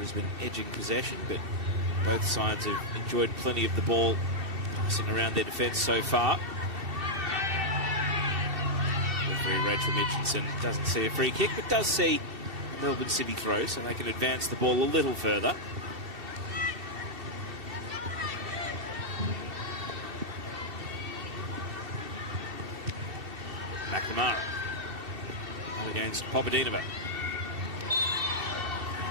Brisbane edging possession, but both sides have enjoyed plenty of the ball passing around their defence so far. Referee Rachel Mitchinson doesn't see a free kick, but does see a Melbourne City throw, so they can advance the ball a little further. McNamara against Popadinova.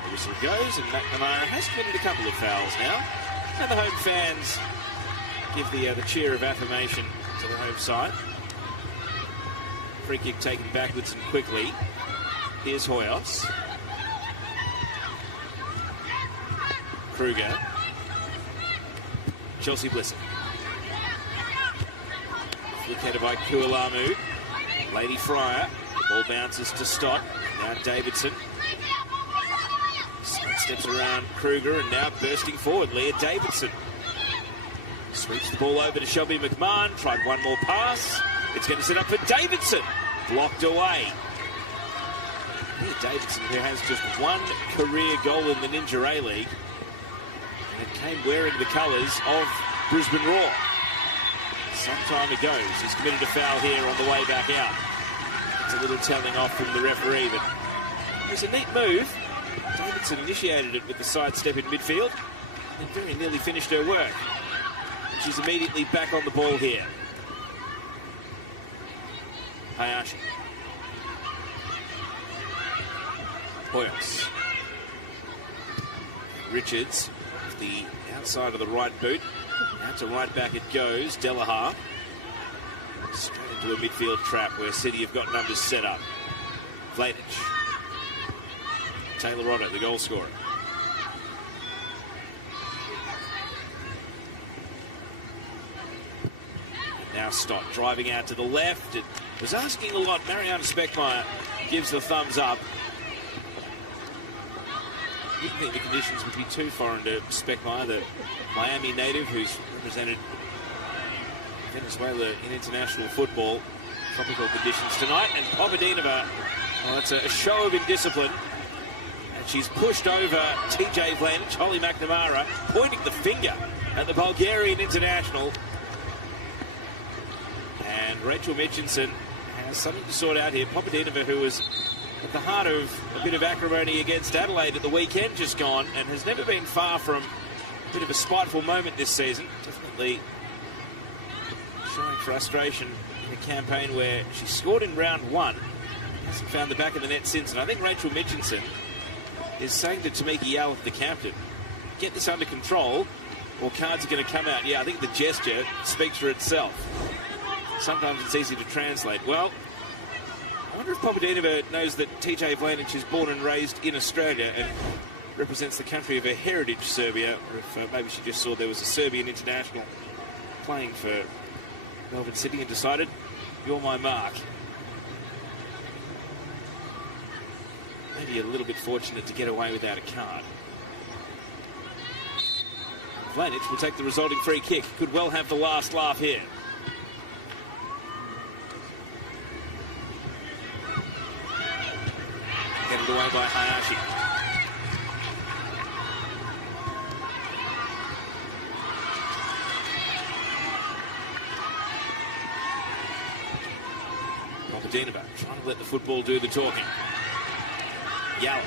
The whistle goes, and McNamara has committed a couple of fouls now. And the home fans give the cheer of affirmation to the home side. Free kick taken backwards and quickly. Here's Hoyos. Kruger. Chelsea Blissett. Flick header by Kualamu. Lady Fryer. Ball bounces to Stott. Now Davidson. Steps around Kruger and now bursting forward. Leah Davidson. Sweeps the ball over to Shelby McMahon. Tried one more pass. It's going to set up for Davidson. Blocked away. Leah Davidson, who has just one career goal in the Ninja A-League. And it came wearing the colours of Brisbane Roar. Some time ago, she's committed a foul here on the way back out. It's a little telling off from the referee, but it was a neat move. Davidson initiated it with the sidestep in midfield and very nearly finished her work. She's immediately back on the ball here. Hayashi. Hoyos. Richards, the outside of the right boot. Out to right back it goes. Delahar. Straight into a midfield trap where City have got numbers set up. Vladich. Taylor Otto, the goal scorer. And now Stott driving out to the left. It was asking a lot. Mariana Speckmeyer gives the thumbs up. Didn't think the conditions would be too foreign to Speckmeyer, the Miami native who's represented Venezuela in international football. Tropical conditions tonight. And Popadinova, well, that's a show of indiscipline. And she's pushed over TJ Vladich, Holly McNamara, pointing the finger at the Bulgarian international. And Rachel Mitchinson has something to sort out here. Popadinova, who was at the heart of a bit of acrimony against Adelaide at the weekend just gone, and has never been far from a bit of a spiteful moment this season. Definitely showing frustration in a campaign where she scored in round one. Hasn't found the back of the net since. And I think Rachel Mitchinson is saying to Tamika Yallop, the captain, get this under control or cards are going to come out. Yeah, I think the gesture speaks for itself. Sometimes it's easy to translate. Well, I wonder if Popadinova knows that TJ Vladich is born and raised in Australia and represents the country of her heritage, Serbia, or if maybe she just saw there was a Serbian international playing for Melbourne City and decided, you're my mark. Maybe a little bit fortunate to get away without a card. Vladich will take the resulting free kick. Could well have the last laugh here. Headed away by Hayashi. Popadinova trying to let the football do the talking. Yallop.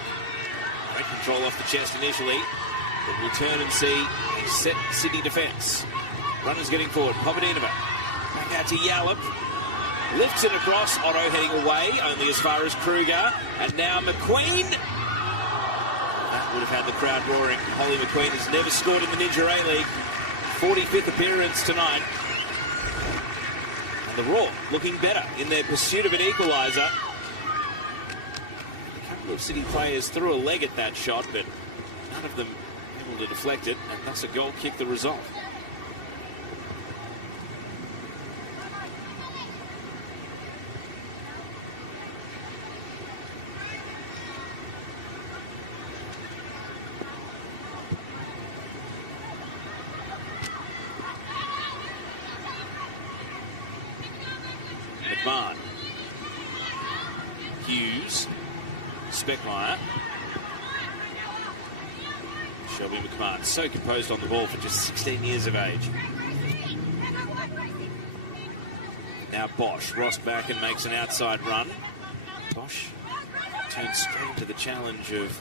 Great control off the chest initially. But we'll turn and see a set City defence. Runners getting forward. Popadinova. Back out to Yallop. Lifts it across. Otto heading away, only as far as Kruger. And now McQueen. That would have had the crowd roaring. Holly McQueen has never scored in the Ninja A-League. 45th appearance tonight. And the Roar looking better in their pursuit of an equaliser. A couple of City players threw a leg at that shot, but none of them able to deflect it, and thus a goal kicked the result. McMahon. Hughes. Speckmeyer. Shelby McMahon, so composed on the ball for just 16 years of age. Now Bosch, Ross back and makes an outside run. Bosch turns straight into the challenge of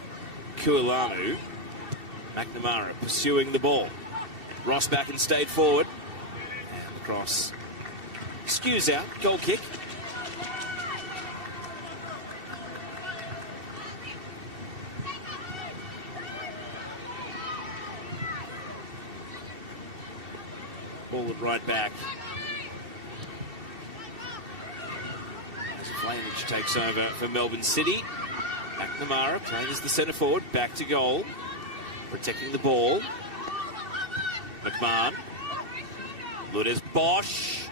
Kualamu. McNamara pursuing the ball. Ross back and stayed forward. And the cross skews out, goal kick. Ball it right back. As Flanage takes over for Melbourne City. McNamara playing as the centre forward, back to goal. Protecting the ball. McMahon. Lourdes Bosch.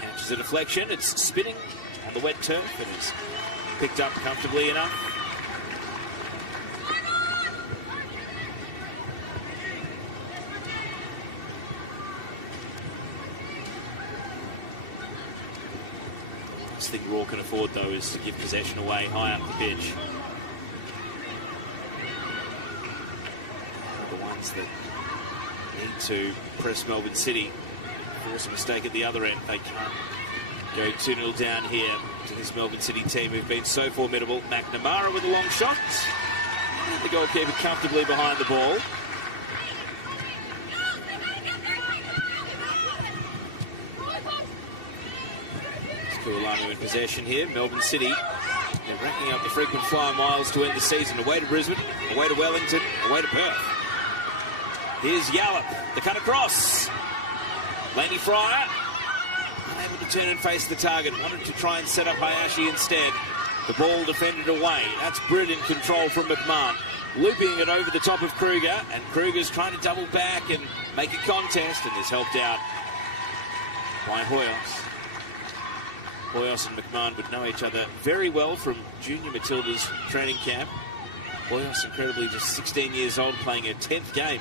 Catches a deflection. It's spinning on the wet turf and is picked up comfortably enough. Last thing Roar can afford, though, is to give possession away high up the pitch. The ones that need to press Melbourne City, force a mistake at the other end. They can't go 2-0 down here to this Melbourne City team who've been so formidable. McNamara with a long shot. And the goalkeeper comfortably behind the ball. Kualamu in possession here. Melbourne City, they're racking up the frequent flyer miles to end the season. Away to Brisbane, away to Wellington, away to Perth. Here's Yallop, the cut across. Laney Fryer, unable to turn and face the target. Wanted to try and set up Hayashi instead. The ball defended away. That's brilliant control from McMahon. Looping it over the top of Kruger, and Kruger's trying to double back and make a contest, and is helped out by Hoyos. Hoyos and McMahon would know each other very well from Junior Matilda's training camp. Hoyos, incredibly, just 16 years old, playing her 10th game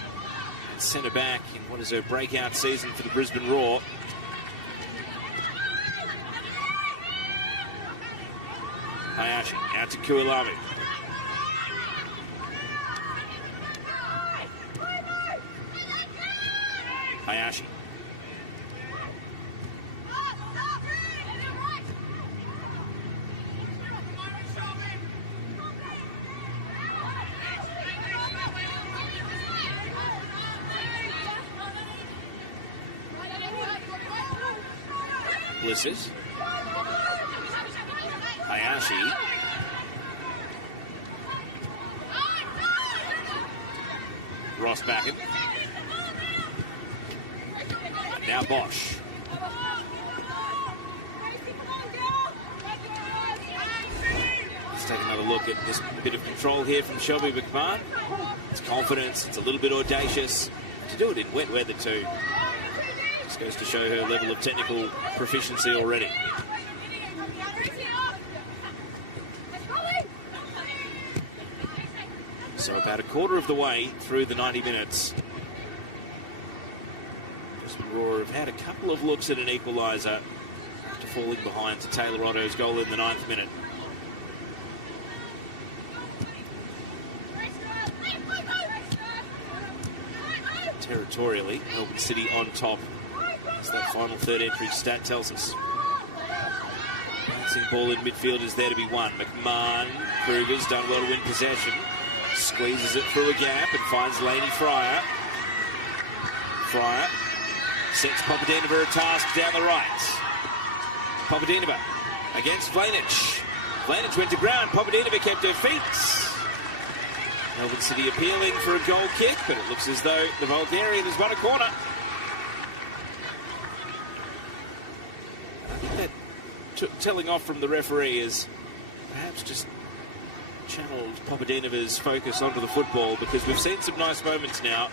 at centre back in what is her breakout season for the Brisbane Roar. Hayashi out to Kualamu. Hayashi. Blissers. Hayashi. Ross Backham. Now Bosch. Let's take another look at this bit of control here from Shelby McMahon. It's confidence, it's a little bit audacious. To do it in wet weather too. This goes to show her level of technical proficiency already. So about a quarter of the way through the 90 minutes. Brisbane Roar have had a couple of looks at an equaliser after falling behind to Taylor Otto's goal in the 9th minute. Territorially, Melbourne City on top, as that final third entry stat tells us. Bouncing ball in midfield is there to be won. McMahon, Kruger's done well to win possession. Squeezes it through a gap and finds Laney Fryer. Fryer sets Papadinova a task down the right. Papadinova against Flanage. Flanage went to ground. Papadinova kept her feet. Melbourne City appealing for a goal kick, but it looks as though the Bulgarian has won a corner. I think that telling off from the referee is perhaps just channeled Papadinova's focus onto the football, because we've seen some nice moments now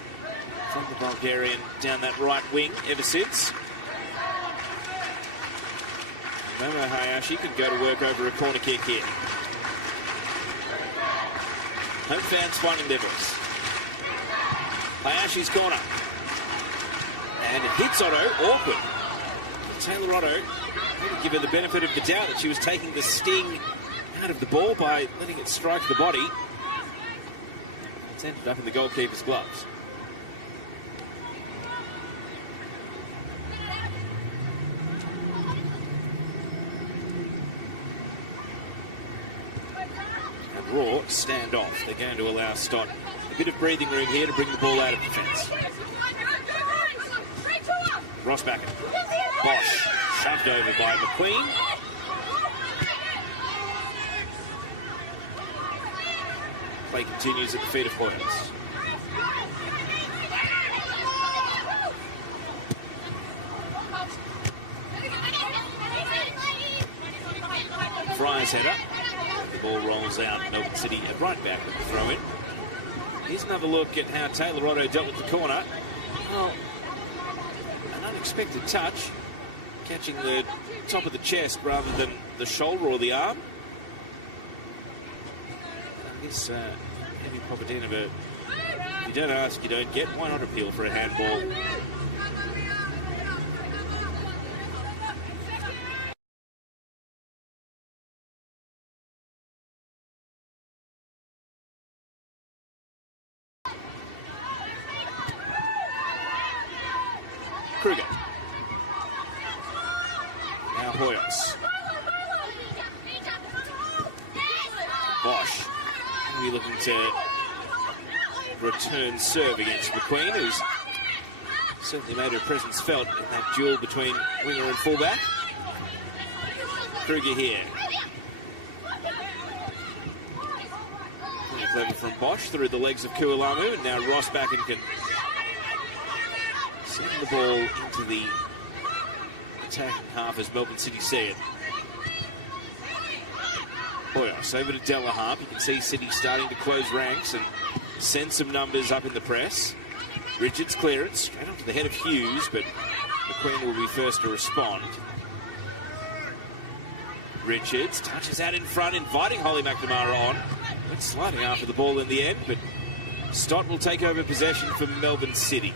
from the Bulgarian down that right wing ever since. Momo Hayashi could go to work over a corner kick here. Home fans finding their voice. Hayashi's corner. And it hits Otto. Awkward. Taylor Otto, give her the benefit of the doubt that she was taking the sting out of the ball by letting it strike the body. It's ended up in the goalkeeper's gloves. And Roar stand off. They're going to allow Stott a bit of breathing room here to bring the ball out of defence. Rossbacken. Bosch shoved over by McQueen. Play continues at the feet of Hoyles. Fryer's header. The ball rolls out. Melbourne City at right back with the throw in. Here's another look at how Taylor Otto dealt with the corner. Well, an unexpected touch, catching the top of the chest rather than the shoulder or the arm. This heavy Papadinova, if you don't ask, you don't get. Why not appeal for a handball? Kruger. Now Hoyles. Bosch. We're looking to return serve against McQueen, who's certainly made her presence felt in that duel between winger and fullback. Kruger here. Pretty clever from Bosch through the legs of Kualamu, and now Rossbacken can send the ball into the attacking half as Melbourne City see it. Hoyles over to Delaharp. You can see City starting to close ranks and send some numbers up in the press. Richards clearance, straight onto the head of Hughes, but McQueen will be first to respond. Richards touches out in front, inviting Holly McNamara on. Went sliding after the ball in the end, but Stott will take over possession for Melbourne City.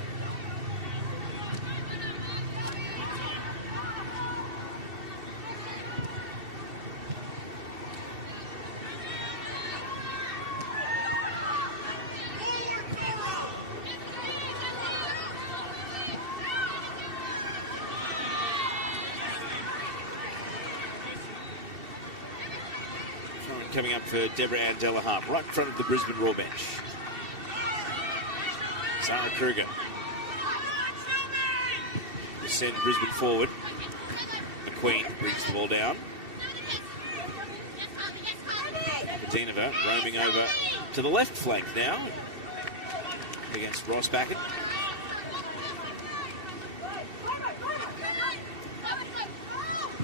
Coming up for Deborah Ann Delaharp, right in front of the Brisbane Roar bench. Sarah Kruger will send Brisbane forward. McQueen brings the ball down. Papadinova roaming over to the left flank now against Rossbacken.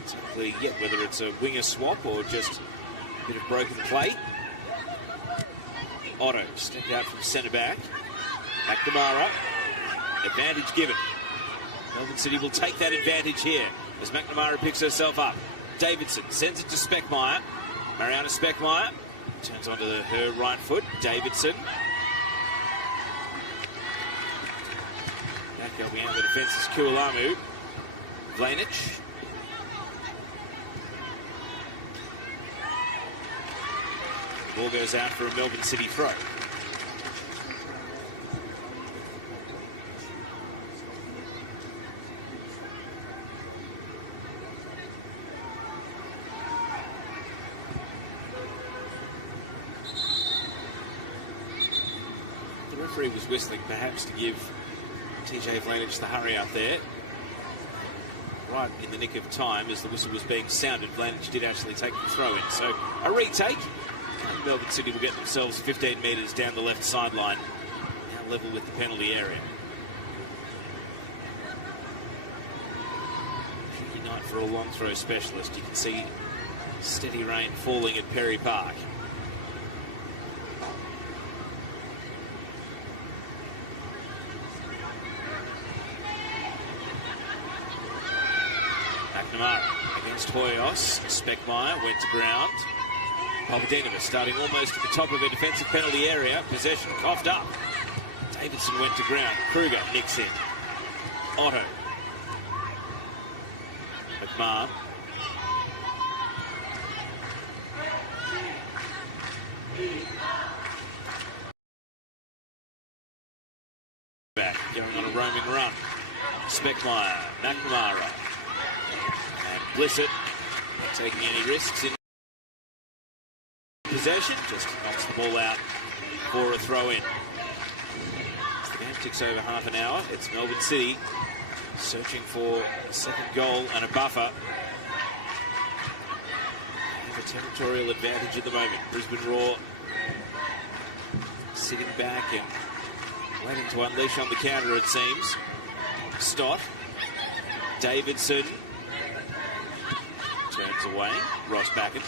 It's not clear yet whether it's a winger swap or just bit of broken play. Otto stepped out from centre back. McNamara, advantage given. Melbourne City will take that advantage here as McNamara picks herself up. Davidson sends it to Speckmeyer. Mariana Speckmeyer turns onto her right foot. Davidson. Back going out of the defence is Kualamu. Vlanich. Ball goes out for a Melbourne City throw. The referee was whistling perhaps to give TJ Vlanich the hurry out there. Right in the nick of time as the whistle was being sounded, Vlanich did actually take the throw in. So a retake. Melbourne City will get themselves 15 metres down the left sideline, now level with the penalty area. Tricky night for a long throw specialist. You can see steady rain falling at Perry Park. McNamara against Hoyos. Speckmeyer went to ground. Papadinova starting almost at the top of her defensive penalty area. Possession coughed up. Davidson went to ground. Kruger nicks in. Otto. McMahon. Speckmeyer, McNamara, and Blissett not taking any risks in possession, just knocks the ball out for a throw-in. The game ticks over half an hour. It's Melbourne City searching for a second goal and a buffer. They have a territorial advantage at the moment. Brisbane Roar sitting back and waiting to unleash on the counter, it seems. Stott, Davidson turns away. Ross Backen.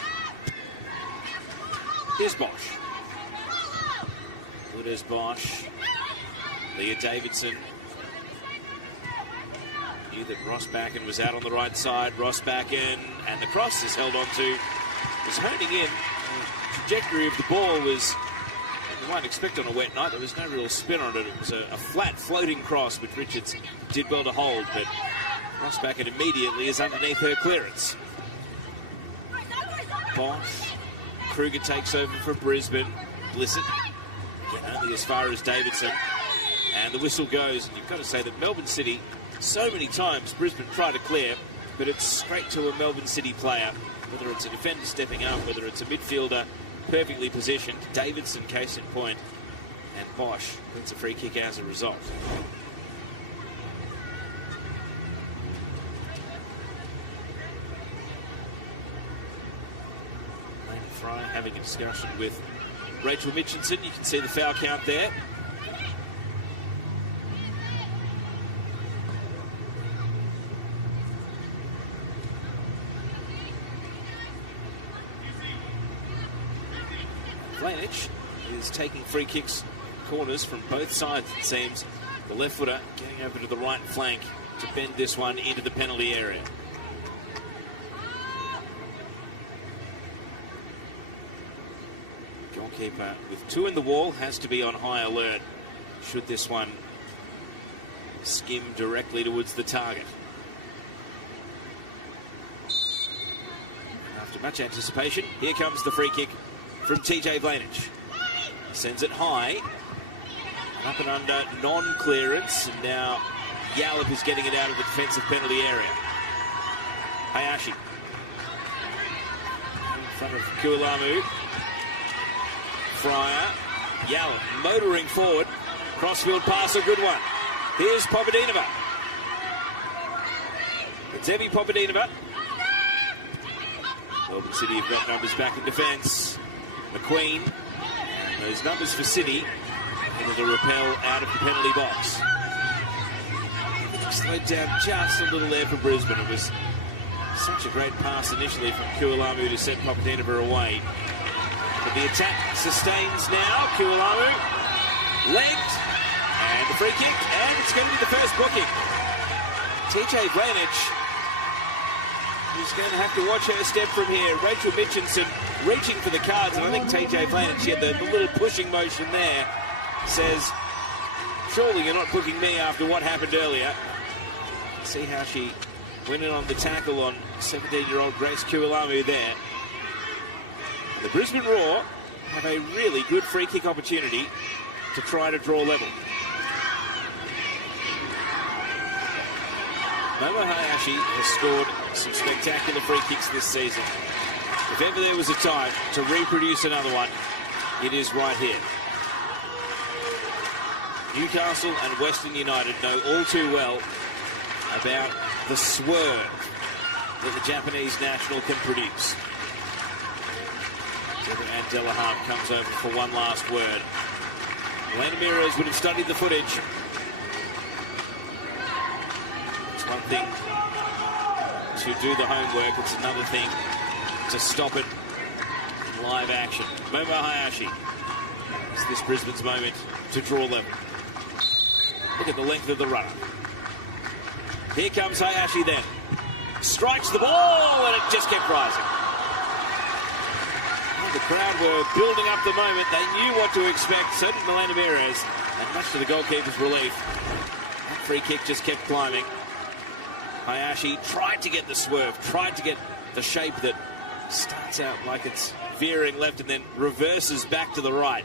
Here's Bosch. Good as Bosch. Leah Davidson. Knew that Ross Backen was out on the right side. Ross Backen, and the cross is held onto. Was honing in. The trajectory of the ball was, you might expect on a wet night, there was no real spin on it. It was a flat floating cross which Richards did well to hold, but Ross Backen immediately is underneath her clearance. Bosch. Kruger takes over for Brisbane. Blissett, again, only as far as Davidson. And the whistle goes. And you've got to say that Melbourne City, so many times Brisbane try to clear, but it's straight to a Melbourne City player, whether it's a defender stepping up, whether it's a midfielder perfectly positioned. Davidson, case in point, and Bosch gets a free kick as a result. Fry having a discussion with Rachel Mitchinson. You can see the foul count there. Vlanich is taking free kicks, corners from both sides, it seems. The left footer getting over to the right flank to bend this one into the penalty area. Goalkeeper with two in the wall has to be on high alert should this one skim directly towards the target. After much anticipation, here comes the free kick from TJ Vlanich. Sends it high, up and under, non-clearance, and now Yallop is getting it out of the defensive penalty area. Hayashi in front of Kualamu. Fryer, Yallop motoring forward, crossfield pass, a good one. Here's Popadinova. It's Evie Popadinova. Melbourne City have got numbers back in defence. McQueen, and those numbers for City, able to repel out of the penalty box. Slowed down just a little there for Brisbane. It was such a great pass initially from Kualamu to send Popadinova away. But the attack sustains now. Kualamu legged, and the free kick, and it's going to be the first booking. TJ Vlanich is going to have to watch her step from here. Rachel Mitchinson reaching for the cards, and I think TJ Vlanich, she had the little pushing motion there, says, surely you're not booking me after what happened earlier. See how she went in on the tackle on 17-year-old Grace Kualamu there. The Brisbane Roar have a really good free kick opportunity to try to draw level. Momo Hayashi has scored some spectacular free kicks this season. If ever there was a time to reproduce another one, it is right here. Newcastle and Western United know all too well about the swerve that the Japanese national can produce. And Delahan comes over for one last word. Elena Miros would have studied the footage. It's one thing to do the homework, it's another thing to stop it in live action. Momo Hayashi. It's this Brisbane's moment to draw level. Look at the length of the runner. Here comes Hayashi then. Strikes the ball, and it just kept rising. The crowd were building up the moment. They knew what to expect. So did Melena Miros. And much to the goalkeeper's relief, that free kick just kept climbing. Hayashi tried to get the swerve, tried to get the shape that starts out like it's veering left and then reverses back to the right.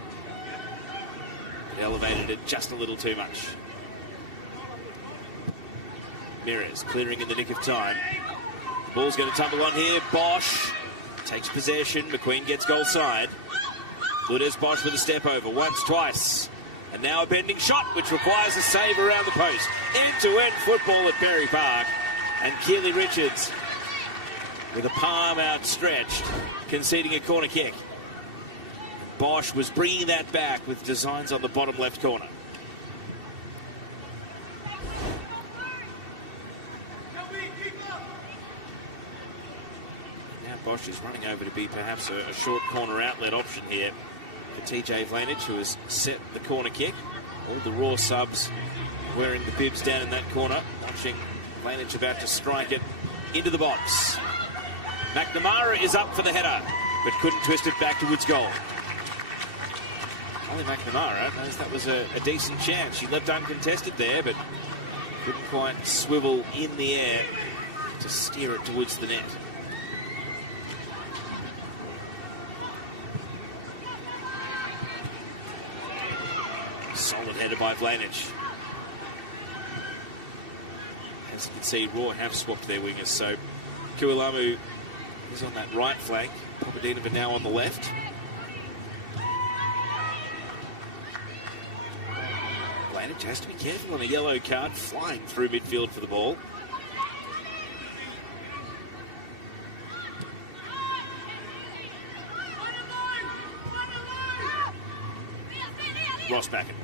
It elevated it just a little too much. Mirrors clearing in the nick of time. Ball's going to tumble on here. Bosch takes possession. McQueen gets goal side. Lourdes Bosch with a step over. Once, twice. And now a bending shot, which requires a save around the post. End-to-end football at Berry Park. And Keely Richards, with a palm outstretched, conceding a corner kick. Bosch was bringing that back with designs on the bottom left corner. Now Bosch is running over to be perhaps a short corner outlet option here for TJ Vlanich, who has set the corner kick. All the Raw subs wearing the bibs down in that corner, watching Vlanich about to strike it into the box. McNamara is up for the header, but couldn't twist it back towards goal. Only McNamara knows that was a decent chance. She leapt uncontested there, but couldn't quite swivel in the air to steer it towards the net. Solid header by Vlanich. As you can see, Raw have swapped their wingers, so Kualamu is on that right flank. Papadinova now on the left. Vlanich has to be careful on a yellow card, flying through midfield for the ball. Ross Backett.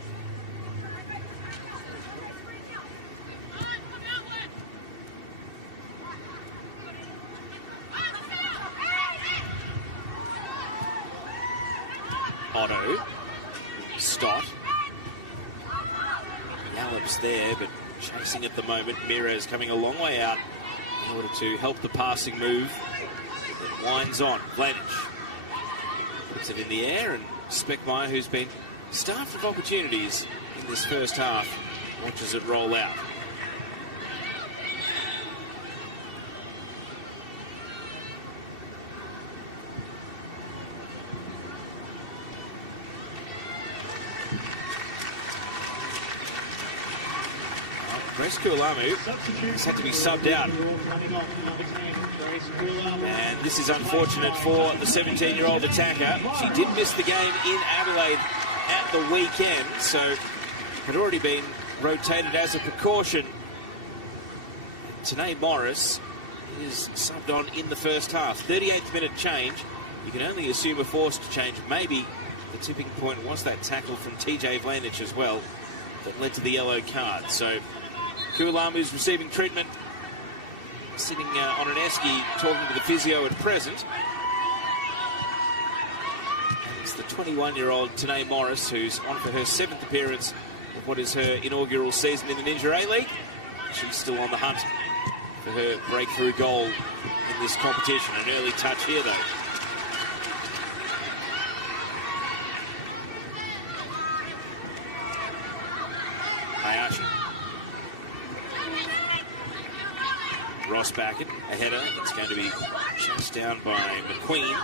Otto. Stott. Yallop's there, but chasing at the moment. Mira's coming a long way out in order to help the passing move. It winds on. Vlanich puts it in the air, and Speckmeyer, who's been starved of opportunities in this first half, watches it roll out. Grace Kualamu has had to be subbed out. And this is unfortunate for the 17-year-old attacker. She did miss the game in Adelaide at the weekend, so had already been rotated as a precaution. Tanae Morris is subbed on in the first half. 38th minute change. You can only assume a forced change. Maybe the tipping point was that tackle from TJ Vlanich as well that led to the yellow card. So Kualamu is receiving treatment, sitting on an esky talking to the physio at present. And it's the 21-year-old Tanae Morris who's on for her 7th appearance of what is her inaugural season in the Ninja A-League. She's still on the hunt for her breakthrough goal in this competition. An early touch here, though. Hayashi. Ross Backett, a header that's going to be chased down by McQueen.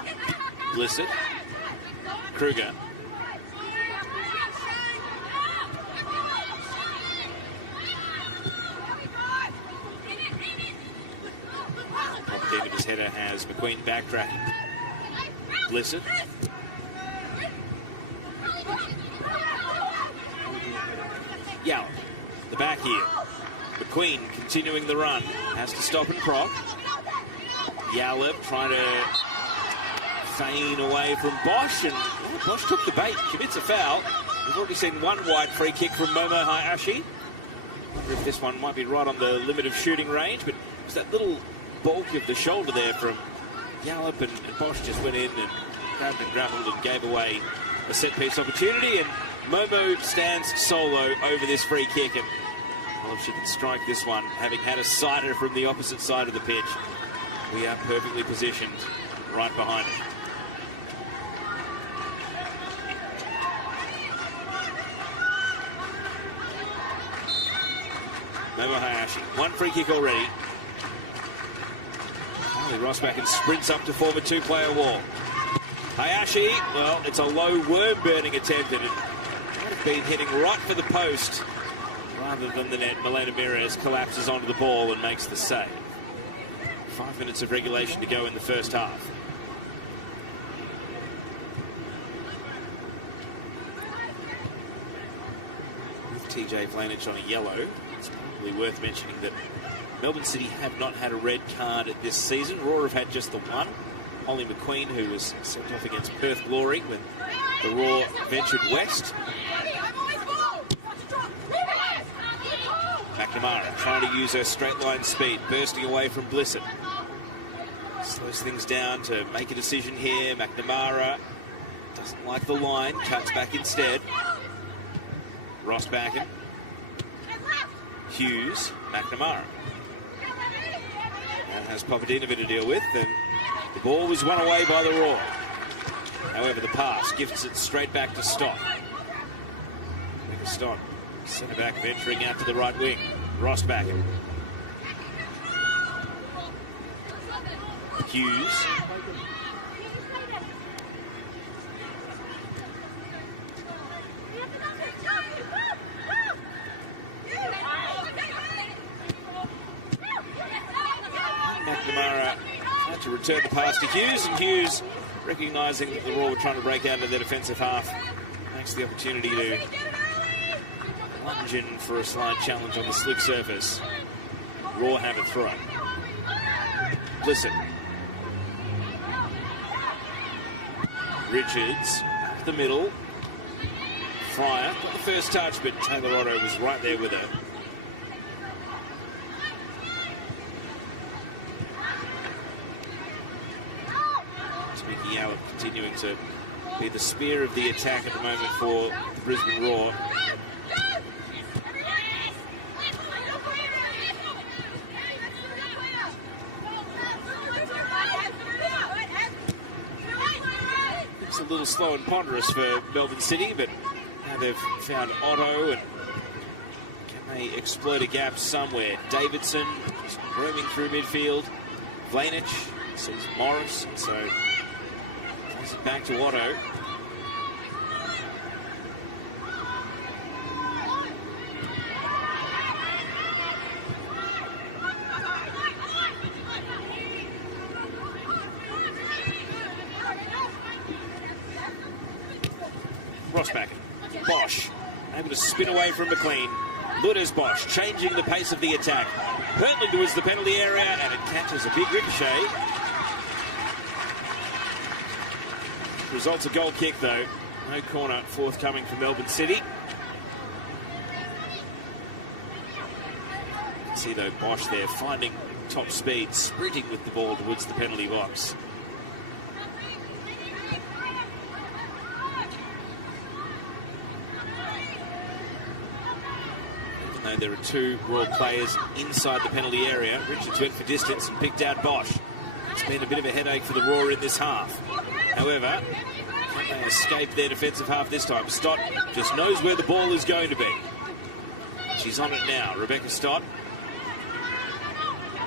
Blissett. Kruger. David's header has McQueen backtracking. Blissett. Yallop. The back heel. McQueen continuing the run. Has to stop and prop. Yallop trying to feign away from Bosch, and Bosch took the bait, commits a foul. We've already seen one wide free kick from Momo Hayashi. I wonder if this one might be right on the limit of shooting range, but it was that little bulk of the shoulder there from Yallop, and Bosch just went in and grabbed and grappled and gave away a set-piece opportunity, and Momo stands solo over this free kick, and well, if she can strike this one, having had a sider from the opposite side of the pitch, we are perfectly positioned right behind it. Momo Hayashi, one free kick already. Ross Backett sprints up to form a two-player wall. Hayashi, well, it's a low worm-burning attempt, and it might have been hitting right for the post rather than the net. Milena Mires collapses onto the ball and makes the save. 5 minutes of regulation to go in the first half. With TJ Vlanich on a yellow, it's probably worth mentioning that Melbourne City have not had a red card this season. Roar have had just the one. Holly McQueen, who was sent off against Perth Glory when the Roar ventured west. McNamara trying to use her straight line speed, bursting away from Blissett. Slows things down to make a decision here. McNamara doesn't like the line, cuts back instead. Rossbacken, Hughes, McNamara. Now has Papadinovic to deal with, and the ball was won away by the Roar. However, the pass gifts it straight back to Stott. Stott, centre back venturing out to the right wing. Rossbacken. Hughes. McNamara had to return the pass to Hughes, and Hughes, recognising that the Roar were trying to break out into their defensive half, makes the opportunity to lunge in for a slide challenge on the slick surface. Roar have it thrown. Blissett. Richards up the middle. Fryer got the first touch, but Taylor Otto was right there with her. Mickey Allard continuing to be the spear of the attack at the moment for the Brisbane Roar. It's a little slow and ponderous for Melbourne City, but now they've found Otto, and can they exploit a gap somewhere? Davidson just roaming through midfield. Vlanich sees Morris, and so plays it back to Otto. Rossbacken. Bosch able to spin away from McLean. Lourdes Bosch changing the pace of the attack. Hurtling towards the penalty area, and it catches a big ricochet. Results a goal kick though. No corner forthcoming for Melbourne City. You can see though Bosch there finding top speed, sprinting with the ball towards the penalty box. Even though there are two Roar players inside the penalty area, Richards went for distance and picked out Bosch. It's been a bit of a headache for the Roar in this half. However, can they escape their defensive half this time? Stott just knows where the ball is going to be. She's on it now. Rebecca Stott.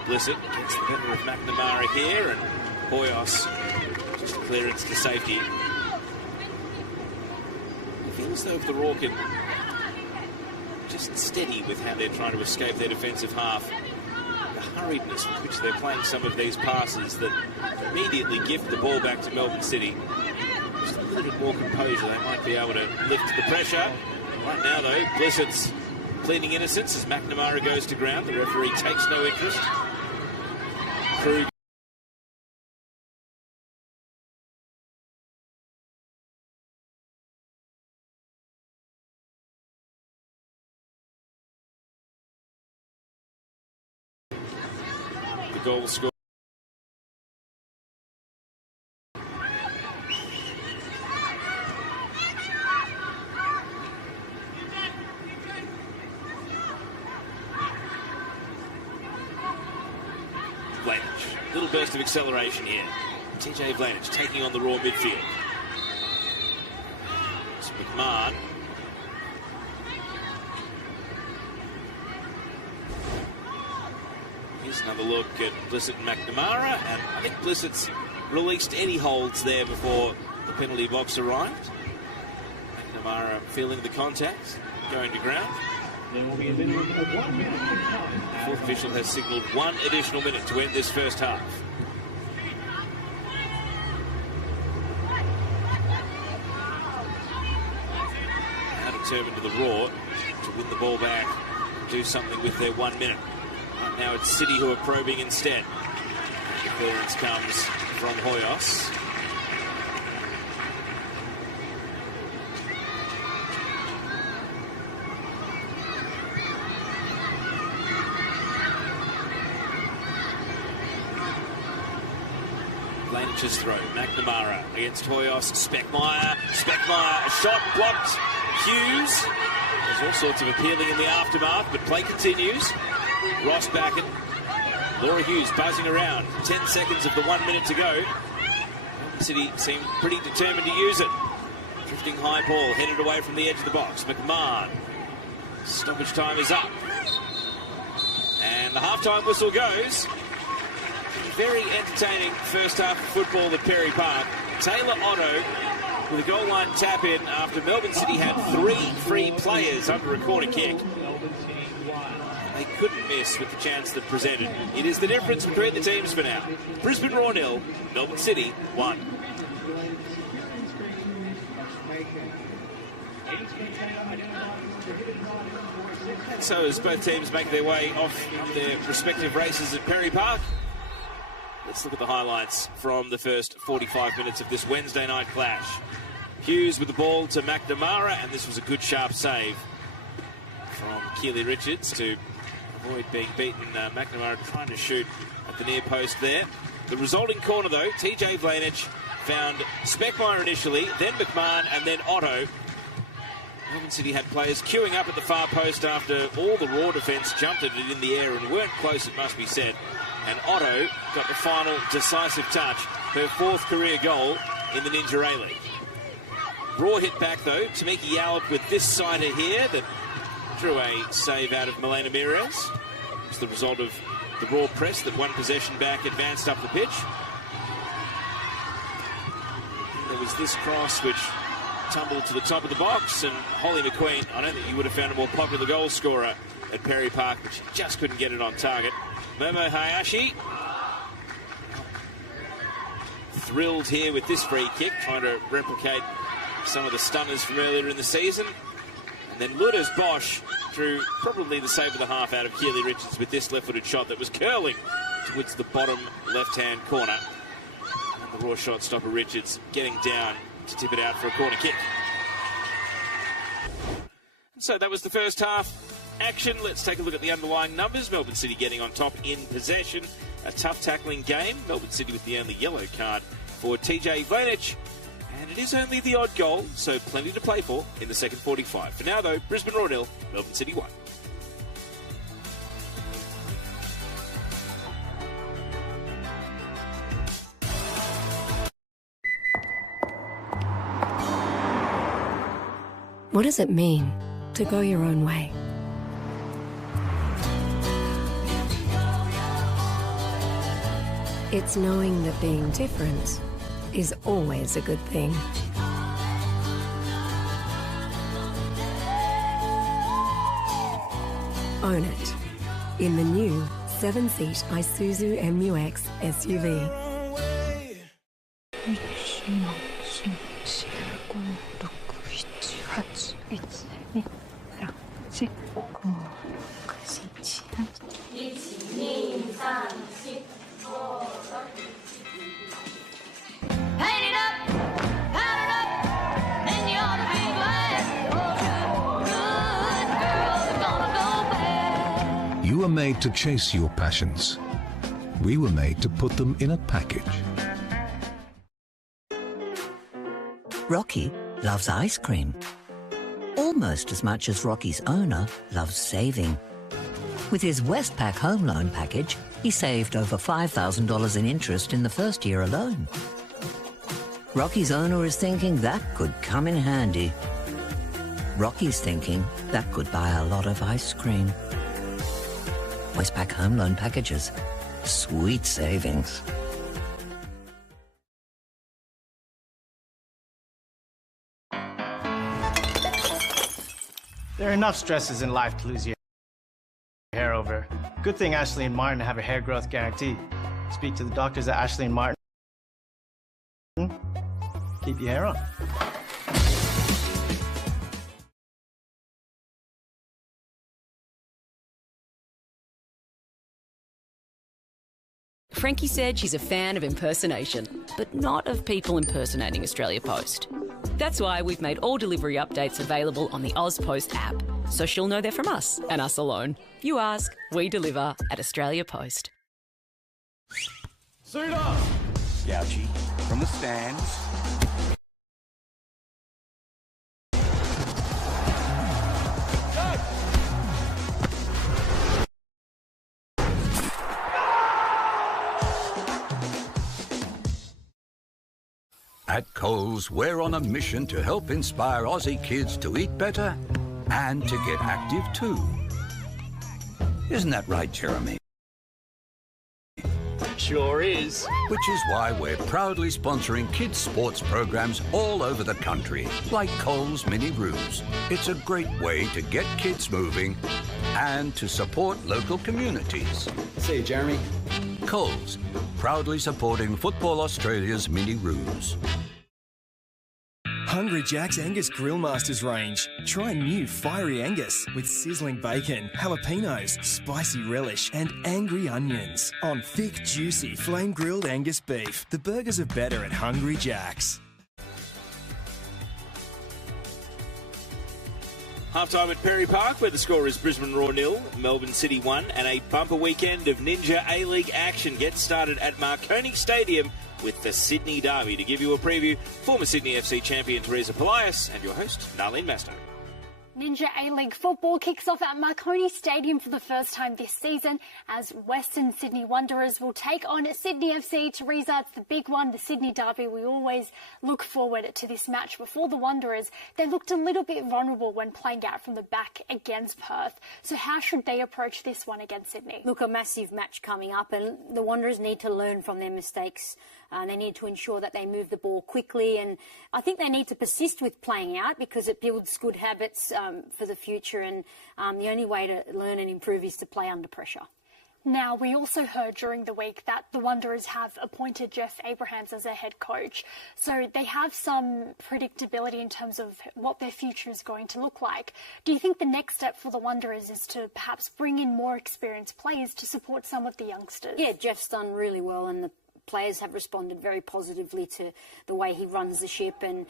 Blissett gets the better of McNamara here, and Hoyos just clearance to safety. It feels though if the Roar can just steady with how they're trying to escape their defensive half, the hurriedness with which they're playing some of these passes that immediately gift the ball back to Melbourne City. Just a little bit more composure, they might be able to lift the pressure. Right now though, Blissett's pleading innocence as McNamara goes to ground. The referee takes no interest. Krug. The goal scored. Vlanich, little burst of acceleration here. TJ Vlanich taking on the Roar midfield. It's McMahon. Here's another look at Blissett and McNamara, and I think Blissett's released any holds there before the penalty box arrived. McNamara feeling the contact, going to ground. There will be a minimum of 1 minute of time. The fourth official has signalled 1 additional minute to end this first half. Now determined to the Roar to win the ball back, do something with their 1 minute. Right now it's City who are probing instead. The clearance comes from Hoyos. Lanish's throw. McNamara against Hoyos. Speckmeyer. A shot blocked. Hughes. There's all sorts of appealing in the aftermath, but play continues. Ross Backen. Laura Hughes buzzing around. 10 seconds of the 1 minute to go. City seemed pretty determined to use it. Drifting high ball, headed away from the edge of the box. McMahon. Stoppage time is up. And the halftime whistle goes. Very entertaining first half of football at Perry Park. Taylor Otto with a goal line tap in after Melbourne City had 3 free players under a corner kick. They couldn't miss with the chance that presented. It is the difference between the teams for now. Brisbane Roar 0, Melbourne City 1. And so as both teams make their way off their respective races at Perry Park, let's look at the highlights from the first 45 minutes of this Wednesday night clash. Hughes with the ball to McNamara, and this was a good sharp save from Keely Richards to avoid being beaten. McNamara trying to shoot at the near post there. The resulting corner though, TJ Vlanich found Speckmeyer initially, then McMahon, and then Otto. Melbourne City had players queuing up at the far post after all the Raw defence jumped at it in the air and weren't close, it must be said. And Otto got the final decisive touch, her 4th career goal in the Ninja A-League. Raw hit back though, Tamiki Yallop with this sider here that drew a save out of Milena Mires. It's the result of the Raw press that one possession back advanced up the pitch. There was this cross which tumbled to the top of the box, and Holly McQueen, I don't think you would have found a more popular goal scorer at Perry Park, but she just couldn't get it on target. Momo Hayashi thrilled here with this free kick, trying to replicate some of the stunners from earlier in the season. And then Lourdes Bosch drew probably the save of the half out of Keely Richards with this left-footed shot that was curling towards the bottom left-hand corner. And the Raw shot stopper Richards getting down to tip it out for a corner kick. So that was the first half action. Let's take a look at the underlying numbers. Melbourne City getting on top in possession. A tough tackling game. Melbourne City with the only yellow card for TJ Vlanich. And it is only the odd goal, so plenty to play for in the second 45. For now, though, Brisbane Roar 0, Melbourne City 1. What does it mean to go your own way? It's knowing that being different is always a good thing. Own it in the new 7-seat Isuzu MU-X SUV. You were made to chase your passions. We were made to put them in a package. Rocky loves ice cream, almost as much as Rocky's owner loves saving. With his Westpac home loan package, he saved over $5,000 in interest in the first year alone. Rocky's owner is thinking that could come in handy. Rocky's thinking that could buy a lot of ice cream. Westpac home loan packages. Sweet savings. There are enough stresses in life to lose your hair over. Good thing Ashley and Martin have a hair growth guarantee. Speak to the doctors at Ashley and Martin. Keep your hair on. Frankie said she's a fan of impersonation, but not of people impersonating Australia Post. That's why we've made all delivery updates available on the AusPost app, so she'll know they're from us and us alone. You ask, we deliver at Australia Post. Suit up! Gouchy from the stands. At Coles, we're on a mission to help inspire Aussie kids to eat better and to get active too. Isn't that right, Jeremy? Sure is. Which is why we're proudly sponsoring kids' sports programs all over the country, like Coles Mini Roos. It's a great way to get kids moving and to support local communities. See you, Jeremy. Coles, proudly supporting Football Australia's Mini Roos. Hungry Jack's Angus Grill Masters range. Try new fiery Angus with sizzling bacon, jalapenos, spicy relish and angry onions on thick, juicy, flame-grilled Angus beef. The burgers are better at Hungry Jack's. Half-time at Perry Park, where the score is Brisbane Roar 0, Melbourne City 1, and a bumper weekend of Ninja A-League action gets started at Marconi Stadium with the Sydney Derby. To give you a preview, former Sydney FC champion Teresa Polias and your host, Narlene Masto. Ninja A-League football kicks off at Marconi Stadium for the first time this season as Western Sydney Wanderers will take on Sydney FC. Teresa, it's the big one, the Sydney Derby. We always look forward to this match. Before the Wanderers, they looked a little bit vulnerable when playing out from the back against Perth. So how should they approach this one against Sydney? Look, a massive match coming up, and the Wanderers need to learn from their mistakes. They need to ensure that they move the ball quickly, and I think they need to persist with playing out because it builds good habits for the future, and the only way to learn and improve is to play under pressure. Now, we also heard during the week that the Wanderers have appointed Jeff Abrahams as their head coach, so they have some predictability in terms of what their future is going to look like. Do you think the next step for the Wanderers is to perhaps bring in more experienced players to support some of the youngsters? Yeah, Jeff's done really well, and the players have responded very positively to the way he runs the ship, and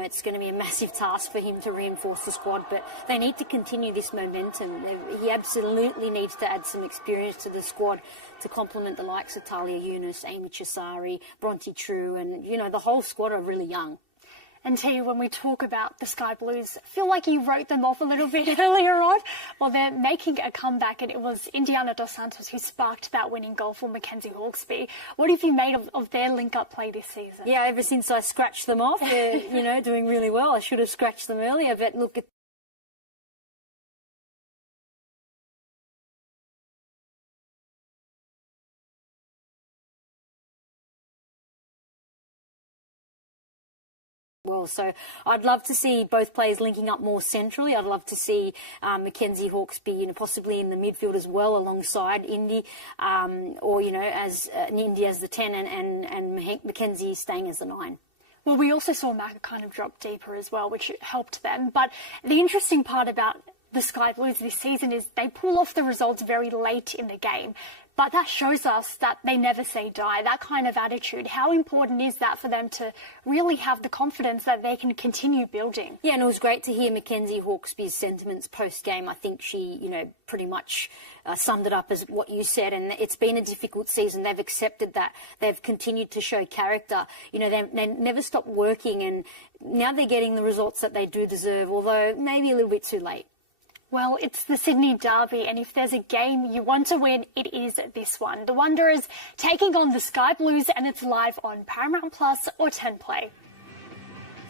it's going to be a massive task for him to reinforce the squad, but they need to continue this momentum. He absolutely needs to add some experience to the squad to complement the likes of Talia Yunus, Amy Chisari, Bronte True, and the whole squad are really young. And T, when we talk about the Sky Blues, I feel like you wrote them off a little bit earlier on. Well, they're making a comeback, and it was Indiana Dos Santos who sparked that winning goal for Mackenzie Hawkesby. What have you made of their link-up play this season? Yeah, ever since I scratched them off, they're doing really well. I should have scratched them earlier, but look, well, so I'd love to see both players linking up more centrally. I'd love to see Mackenzie Hawkesby, possibly in the midfield as well, alongside Indy, or as Indy as the 10 and Mackenzie staying as the 9. Well, we also saw Macca kind of drop deeper as well, which helped them. But the interesting part about the Sky Blues this season is they pull off the results very late in the game. But that shows us that they never say die, that kind of attitude. How important is that for them to really have the confidence that they can continue building? Yeah, and it was great to hear Mackenzie Hawkesby's sentiments post-game. I think she, pretty much summed it up as what you said, and it's been a difficult season. They've accepted that. They've continued to show character. They never stopped working, and now they're getting the results that they do deserve, although maybe a little bit too late. Well, it's the Sydney Derby, and if there's a game you want to win, it is this one. The Wanderers taking on the Sky Blues, and it's live on Paramount Plus or 10 Play.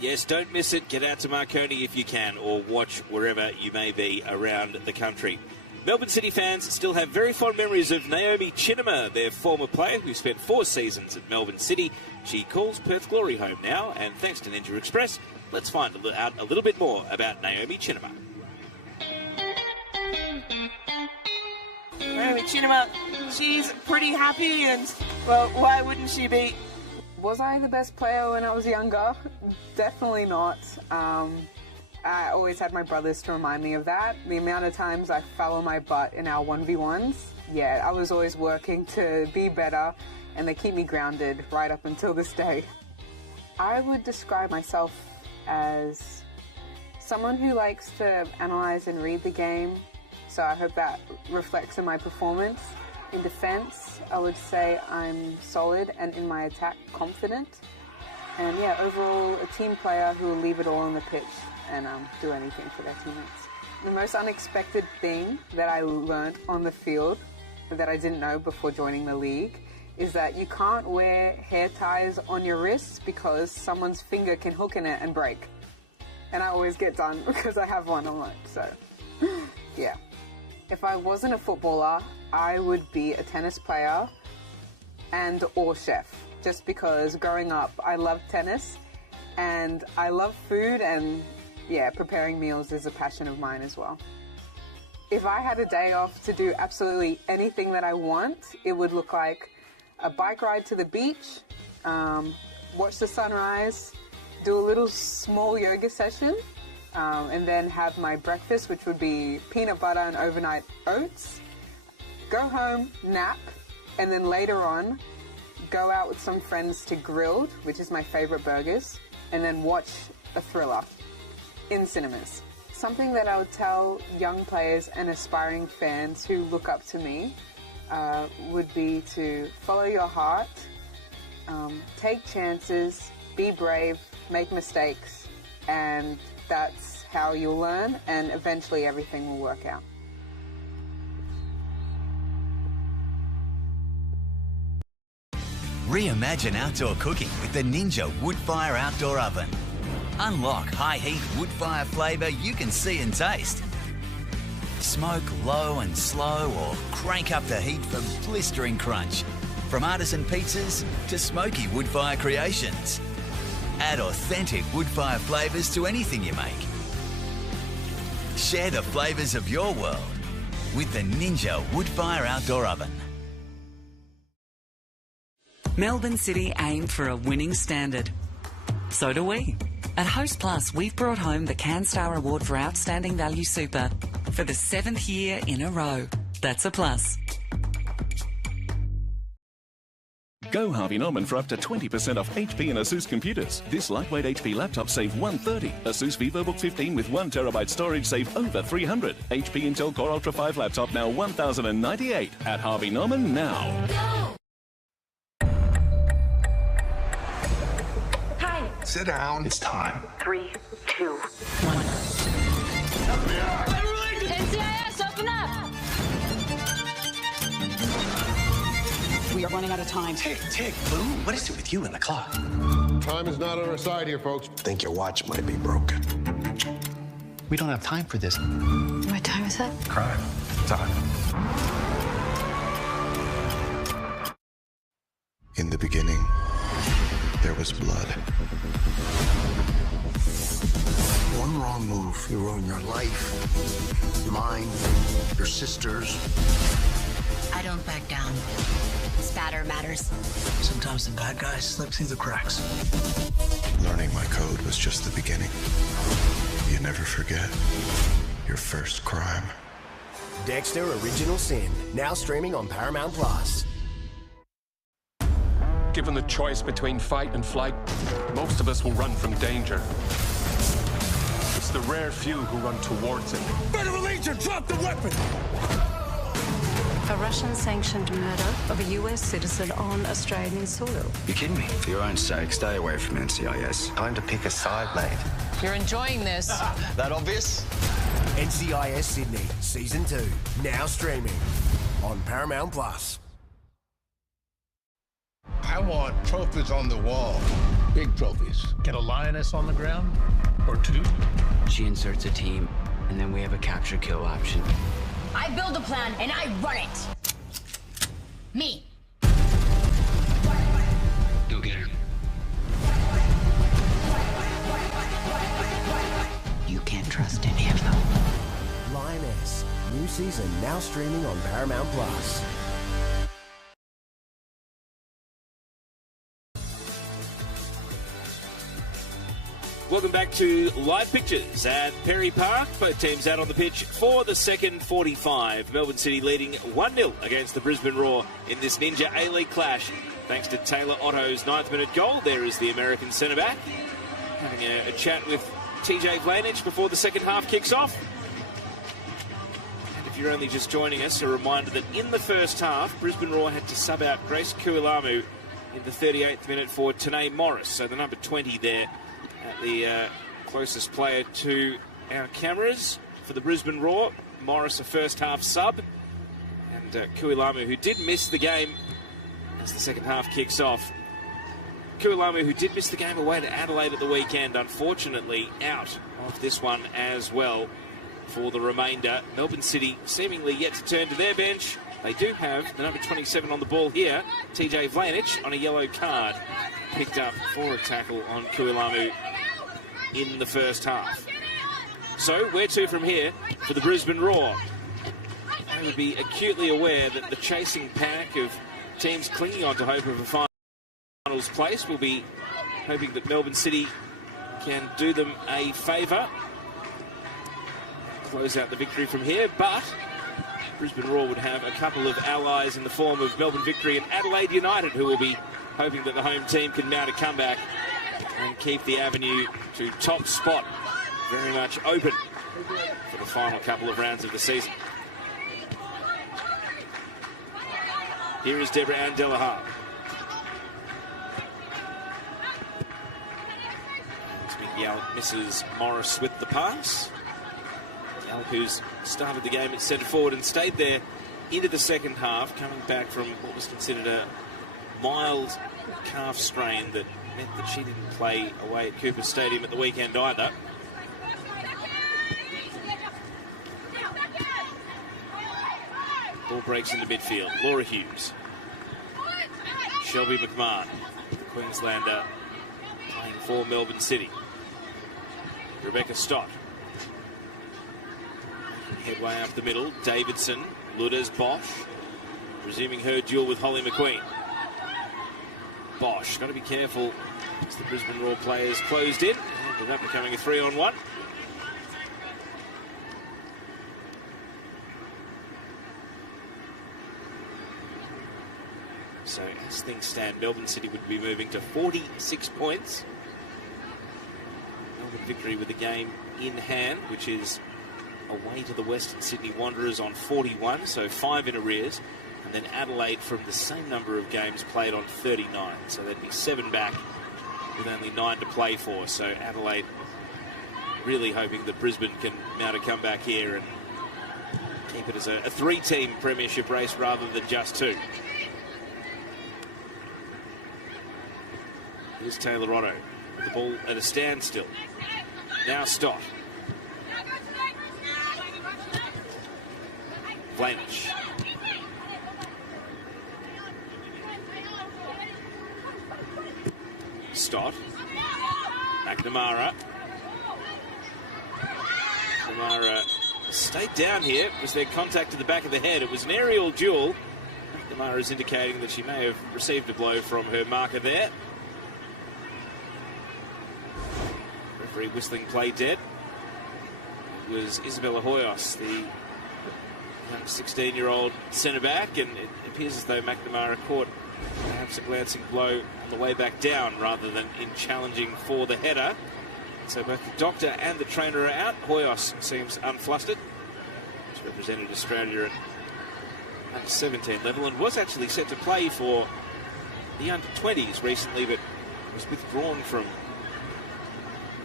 Yes, don't miss it. Get out to Marconi if you can, or watch wherever you may be around the country. Melbourne City fans still have very fond memories of Naomi Chinema, their former player who spent 4 seasons at Melbourne City. She calls Perth Glory home now, and thanks to Ninja Express, let's find out a little bit more about Naomi Chinema. Naomi Chinema, she's pretty happy and, well, why wouldn't she be? Was I the best player when I was younger? Definitely not. I always had my brothers to remind me of that. The amount of times I fell on my butt in our 1v1s, yeah, I was always working to be better, and they keep me grounded right up until this day. I would describe myself as someone who likes to analyse and read the game, so I hope that reflects in my performance. In defence, I would say I'm solid and in my attack confident. And yeah, overall a team player who will leave it all on the pitch and do anything for their teammates. The most unexpected thing that I learned on the field that I didn't know before joining the league is that you can't wear hair ties on your wrists because someone's finger can hook in it and break. And I always get done because I have one on it, so yeah. If I wasn't a footballer, I would be a tennis player and or chef, just because growing up I loved tennis and I love food, and yeah, preparing meals is a passion of mine as well. If I had a day off to do absolutely anything that I want, it would look like a bike ride to the beach, watch the sunrise, do a little small yoga session, and then have my breakfast, which would be peanut butter and overnight oats, go home, nap, and then later on go out with some friends to Grilled, which is my favourite burgers, and then watch a thriller in cinemas. Something that I would tell young players and aspiring fans who look up to me would be to follow your heart, take chances, be brave, make mistakes, and that's how you'll learn, and eventually everything will work out. Reimagine outdoor cooking with the Ninja Woodfire Outdoor Oven. Unlock high-heat woodfire flavour you can see and taste. Smoke low and slow or crank up the heat for blistering crunch. From artisan pizzas to smoky woodfire creations. Add authentic woodfire flavours to anything you make. Share the flavours of your world with the Ninja Woodfire Outdoor Oven. Melbourne City aimed for a winning standard. So do we. At Host Plus, we've brought home the CanStar Award for Outstanding Value Super for the 7th year in a row. That's a plus. Go Harvey Norman for up to 20% off HP and Asus computers. This lightweight HP laptop save $130. Asus VivoBook 15 with 1TB storage save over $300. HP Intel Core Ultra 5 laptop now $1,098 at Harvey Norman now. Hi. Sit down. It's time. 3, 2, 1. NCIS, open up! We are running out of time. Tick, boom. What is it with you and the clock? Time is not on our side here, folks. Think your watch might be broken. We don't have time for this. What time is it? Crime. Time. In the beginning, there was blood. One wrong move, you ruin your life, mine, your sister's. I don't back down. Spatter matters. Sometimes the bad guys slip through the cracks. Learning my code was just the beginning. You never forget your first crime. Dexter Original Sin, now streaming on Paramount Plus. Given the choice between fight and flight, most of us will run from danger. It's the rare few who run towards it. Federal agent, drop the weapon! A Russian-sanctioned murder of a US citizen on Australian soil. You're kidding me? For your own sake, stay away from NCIS. Time to pick a side, mate. You're enjoying this. That obvious? NCIS Sydney, Season 2, now streaming on Paramount Plus. I want trophies on the wall. Big trophies. Get a lioness on the ground? Or two? She inserts a team, and then we have a capture-kill option. I build a plan and I run it. Me. Go get her. You can't trust any of them. Lioness, New season now streaming on Paramount Plus. Welcome back to Live Pictures at Perry Park. Both teams out on the pitch for the second 45. Melbourne City leading 1-0 against the Brisbane Roar in this Ninja A-League clash. Thanks to Taylor Otto's 9th-minute goal. There is the American centre-back having a chat with TJ Vlanich before the second half kicks off. And if you're only just joining us, a reminder that in the first half, Brisbane Roar had to sub out Grace Kuilamu in the 38th minute for Tanae Morris. So the number 20 there, the closest player to our cameras for the Brisbane Roar. Morris, a first half sub, and Kuilamu, who did miss the game as the second half kicks off. Kuilamu, who did miss the game away to Adelaide at the weekend, unfortunately out of this one as well for the remainder. Melbourne City seemingly yet to turn to their bench. They do have the number 27 on the ball here, TJ Vlanich, on a yellow card, picked up for a tackle on Kuilamu in the first half. So, where to from here for the Brisbane Roar? They would be acutely aware that the chasing pack of teams clinging on to hope of a finals place will be hoping that Melbourne City can do them a favour, close out the victory from here, but Brisbane Roar would have a couple of allies in the form of Melbourne Victory and Adelaide United, who will be hoping that the home team can mount a comeback and keep the avenue to top spot very much open for the final couple of rounds of the season. Here is Deborah Ann Delahaye. Yalp misses Morris with the pass. Yalp, who's started the game at centre forward and stayed there into the second half, coming back from what was considered a mild calf strain that meant that she didn't play away at Cooper Stadium at the weekend either. Ball breaks into midfield. Laura Hughes. Shelby McMahon, the Queenslander, playing for Melbourne City. Rebecca Stott. Headway up the middle. Davidson, Lourdes Bosch, resuming her duel with Holly McQueen. Bosch, got to be careful as the Brisbane Roar players closed in. Ended up becoming a 3-on-1. So as things stand, Melbourne City would be moving to 46 points. Melbourne Victory with the game in hand, which is away to the Western Sydney Wanderers on 41, so 5 in arrears. And then Adelaide from the same number of games played on 39. So that'd be 7 back with only 9 to play for. So Adelaide really hoping that Brisbane can mount a comeback here and keep it as a 3-team premiership race rather than just 2. Here's Taylor Otto with the ball at a standstill. Now Stott. Vlanich. Stott. McNamara. McNamara stayed down here. Was there contact to the back of the head? It was an aerial duel. McNamara is indicating that she may have received a blow from her marker there. Referee whistling play dead. It was Isabella Hoyos, the 16-year-old centre-back, and it appears as though McNamara caught perhaps a glancing blow on the way back down rather than in challenging for the header. So both the doctor and the trainer are out. Hoyos seems unflustered. He's represented Australia at under 17 level and was actually set to play for the under 20s recently, but was withdrawn from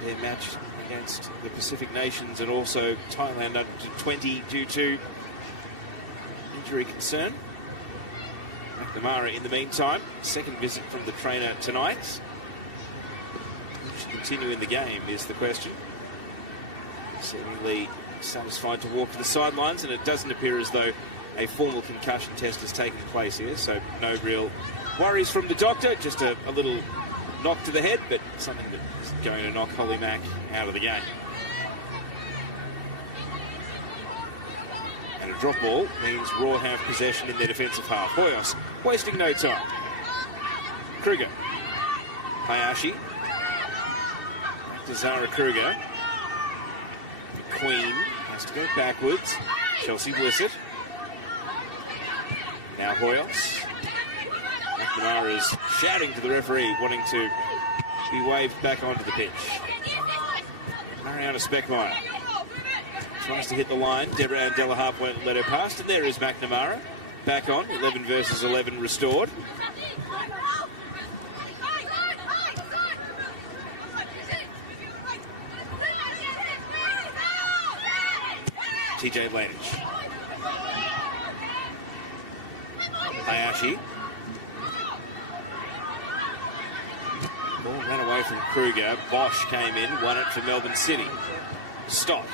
their match against the Pacific Nations and also Thailand under 20 due to injury concern. McNamara, in the meantime, second visit from the trainer tonight. Should continue in the game is the question. Seemingly satisfied to walk to the sidelines, and it doesn't appear as though a formal concussion test has taken place here, so no real worries from the doctor. Just a little knock to the head, but something that isn't going to knock Holly Mack out of the game. drop ball means Roar have possession in their defensive half. Hoyos wasting no time. Kruger. Hayashi. Back to Zara Kruger. Queen has to go backwards. Chelsea Blissett. Now Hoyos. McNamara is shouting to the referee, wanting to be waved back onto the pitch. Mariana Speckmeyer tries to hit the line. Deborah Ann Delaharp won't let her past. And there is McNamara. Back on. 11 versus 11 restored. TJ Lanich. Hayashi. Ball ran away from Kruger. Bosch came in, won it for Melbourne City. Stop.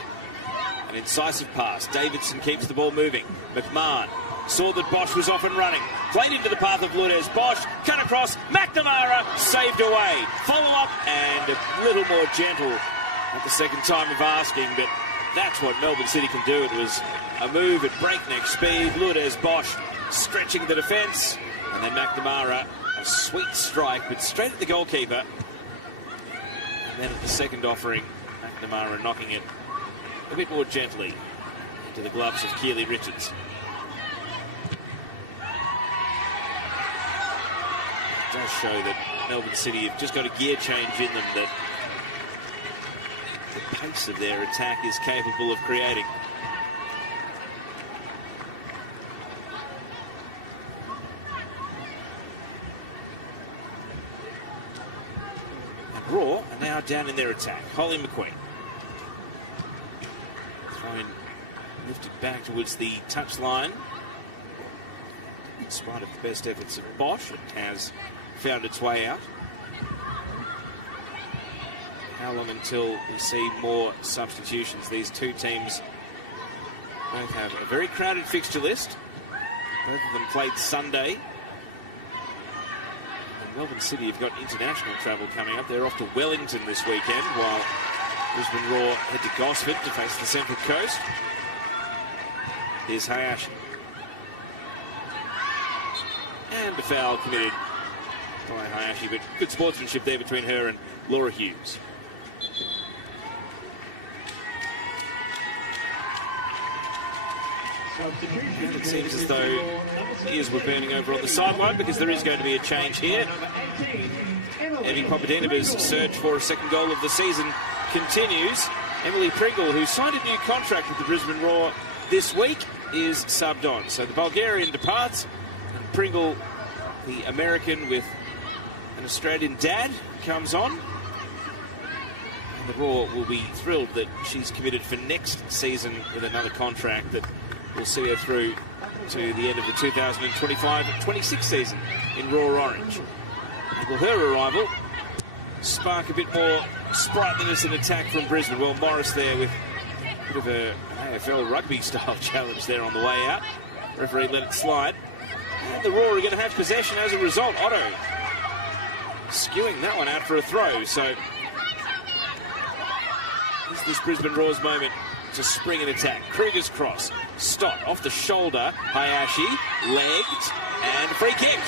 An incisive pass. Davidson keeps the ball moving. McMahon saw that Bosch was off and running. Played into the path of Lourdes. Bosch cut across. McNamara saved away. Follow up and a little more gentle at the second time of asking, but that's what Melbourne City can do. It was a move at breakneck speed. Lourdes Bosch stretching the defence. And then McNamara, a sweet strike, but straight at the goalkeeper. And then at the second offering, McNamara knocking it a bit more gently into the gloves of Keely Richards. It does show that Melbourne City have just got a gear change in them that the pace of their attack is capable of creating. And Roar are now down in their attack. Holly McQueen. Thrown lifted back towards the touchline. In spite of the best efforts of Bosch, it has found its way out. How long until we see more substitutions? These two teams both have a very crowded fixture list. Both of them played Sunday. And Melbourne City have got international travel coming up. They're off to Wellington this weekend, while Brisbane Roar head to Gosford to face the Central Coast. Here's Hayashi. And a foul committed by Hayashi, but good sportsmanship there between her and Laura Hughes. And it seems as though ears were burning over on the sideline, because there is going to be a change here. Evie Papadinova's search for a second goal of the season continues. Emily Pringle, who signed a new contract with the Brisbane Roar this week, is subbed on. So the Bulgarian departs, and Pringle, the American with an Australian dad, comes on. And the Roar will be thrilled that she's committed for next season with another contract that will see her through to the end of the 2025-26 season in Roar Orange. And will her arrival spark a bit more sprightliness and attack from Brisbane? Well, Morris there with a bit of an AFL rugby-style challenge there on the way out. Referee let it slide. And the Roar are going to have possession as a result. Otto skewing that one out for a throw. So is this Brisbane Roar's moment to spring an attack. Kruger's cross. Stott off the shoulder. Hayashi legged and free kick.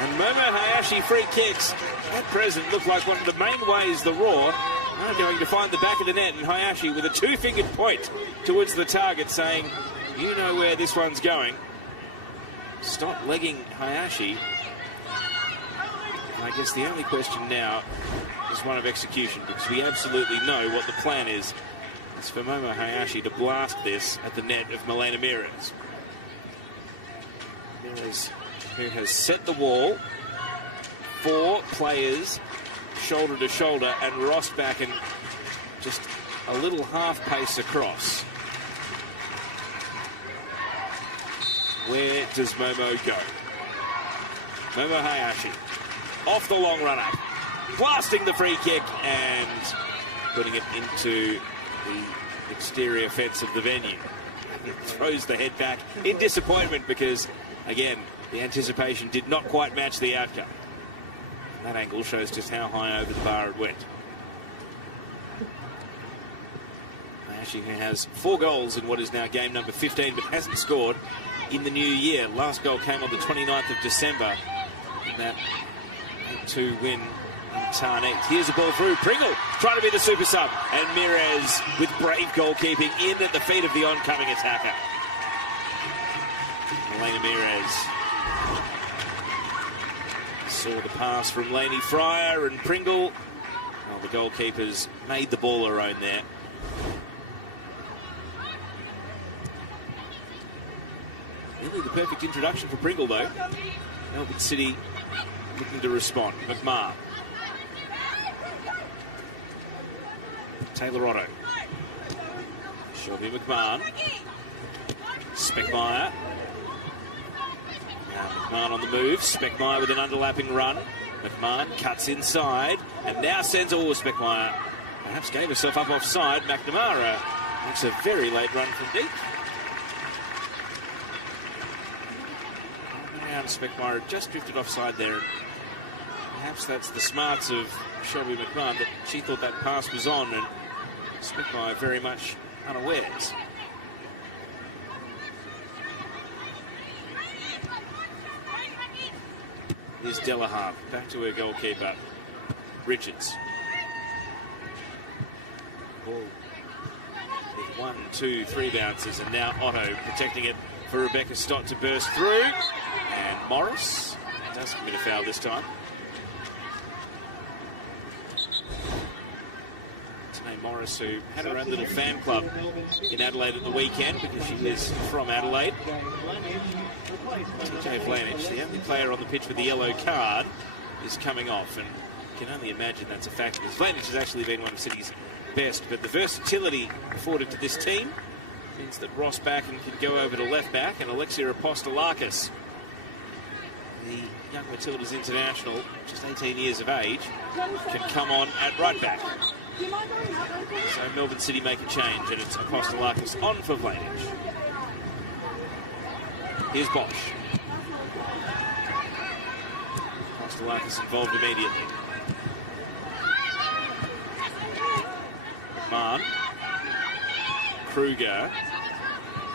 And Momo Hayashi free kicks at present look like one of the main ways the Roar are going to find the back of the net. And Hayashi with a two-fingered point towards the target, saying, you know where this one's going. Stott legging Hayashi. And I guess the only question now is one of execution, because we absolutely know what the plan is. It's for Momo Hayashi to blast this at the net of Milena Mires. Mires, who has set the wall. 4 players shoulder to shoulder, and Ross back and just a little half pace across. Where does Momo go? Momo Hayashi off the long run up, blasting the free kick and putting it into the exterior fence of the venue. It throws the head back in disappointment, because again the anticipation did not quite match the outcome. That angle shows just how high over the bar it went. She has 4 goals in what is now game number 15, but hasn't scored in the new year. Last goal came on the 29th of December in that 8-2 win in Tarn East. Here's a ball through. Pringle trying to be the super sub. And Mirez with brave goalkeeping in at the feet of the oncoming attacker. Elena Mirez saw the pass from Lainey Fryer and Pringle. Well, the goalkeepers made the ball her own there. Really the perfect introduction for Pringle, though. Melbourne City looking to respond. McMahon. Taylor Otto. Shelby McMahon. Speckmeyer. Now McMahon on the move. Speckmeyer with an underlapping run. McMahon cuts inside and now sends all Speckmeyer. Perhaps gave herself up offside. McNamara makes a very late run from deep. Speckmeyer just drifted offside there. Perhaps that's the smarts of Shelby McMahon, that she thought that pass was on and Speckmeyer very much unawares. Here's Delahaye back to her goalkeeper, Richards. Ball with 1, 2, 3 bounces, and now Otto protecting it for Rebecca Stott to burst through. And Morris doesn't commit a foul this time. Tanae Morris, who had her own little fan club in Adelaide at the weekend because she is from Adelaide. TJ Vlanich, the only player on the pitch with the yellow card, is coming off, and you can only imagine that's a factor. Vlanich has actually been one of City's best, but the versatility afforded to this team means that Ross Backen can go over to left back, and Alexia Apostolakis, the young Matildas international, just 18 years of age, can come on at right back. So Melbourne City make a change, and it's Apostolakis on for Vlanich. Here's Bosch. Apostolakis involved immediately. Mann. Kruger.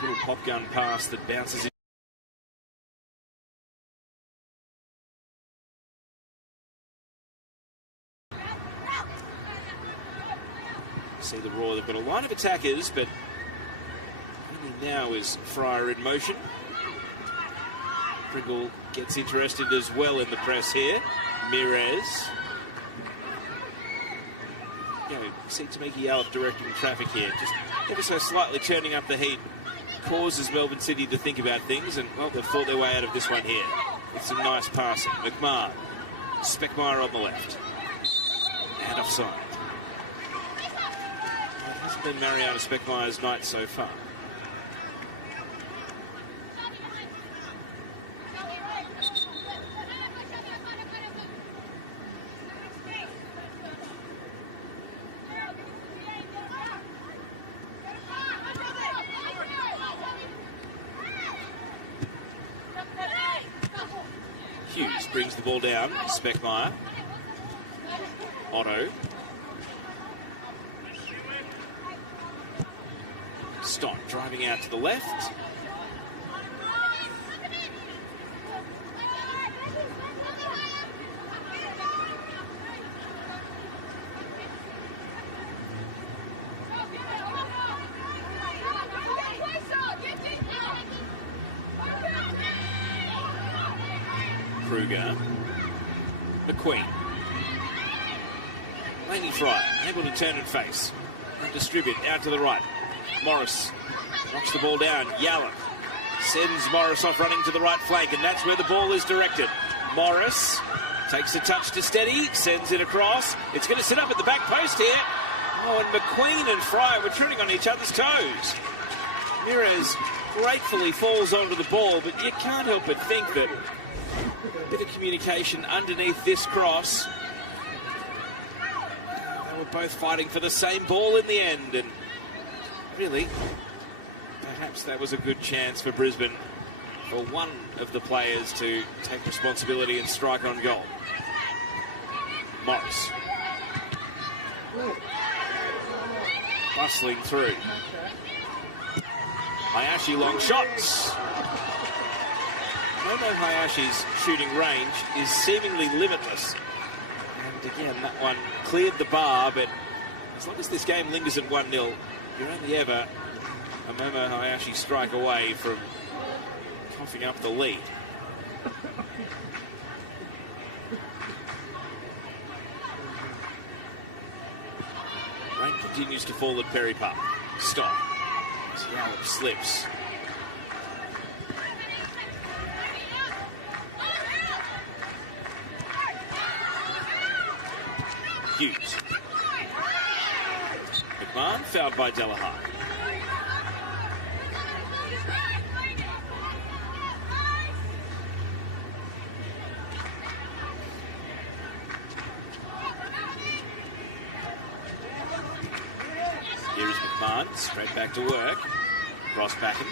Little pop gun pass that bounces in. See the Roar, they've got a line of attackers, but only now is Fryer in motion. Pringle gets interested as well in the press here. Mirez. See Tamiki Alep directing traffic here, just ever so slightly turning up the heat, causes Melbourne City to think about things, and well, they've fought their way out of this one here with some nice passing. McMahon, Speckmeyer on the left, and offside. Well, it hasn't been Mariana Speckmeyer's night so far. Brings the ball down, Speckmeyer. Otto. Stott driving out to the left. Kruger. McQueen. Lainey Fryer, able to turn and face. And distribute out to the right. Morris knocks the ball down. Yallop sends Morris off running to the right flank, and that's where the ball is directed. Morris takes a touch to steady, sends it across. It's going to sit up at the back post here. Oh, and McQueen and Fryer were treading on each other's toes. Mirez gratefully falls onto the ball, but you can't help but think that a bit of communication underneath this cross. They were both fighting for the same ball in the end, and really, perhaps that was a good chance for Brisbane, for one of the players to take responsibility and strike on goal. Morris. bustling through. Hayashi long shots. Momo Hayashi's shooting range is seemingly limitless. And again, that one cleared the bar, but as long as this game lingers at 1-0, you're only ever a Momo Hayashi strike away from coughing up the lead. Rain continues to fall at Perry Park. Stop. Yallop slips. Hughes. McMahon fouled by Delahaye. Here is McMahon, straight back to work. Ross Backen.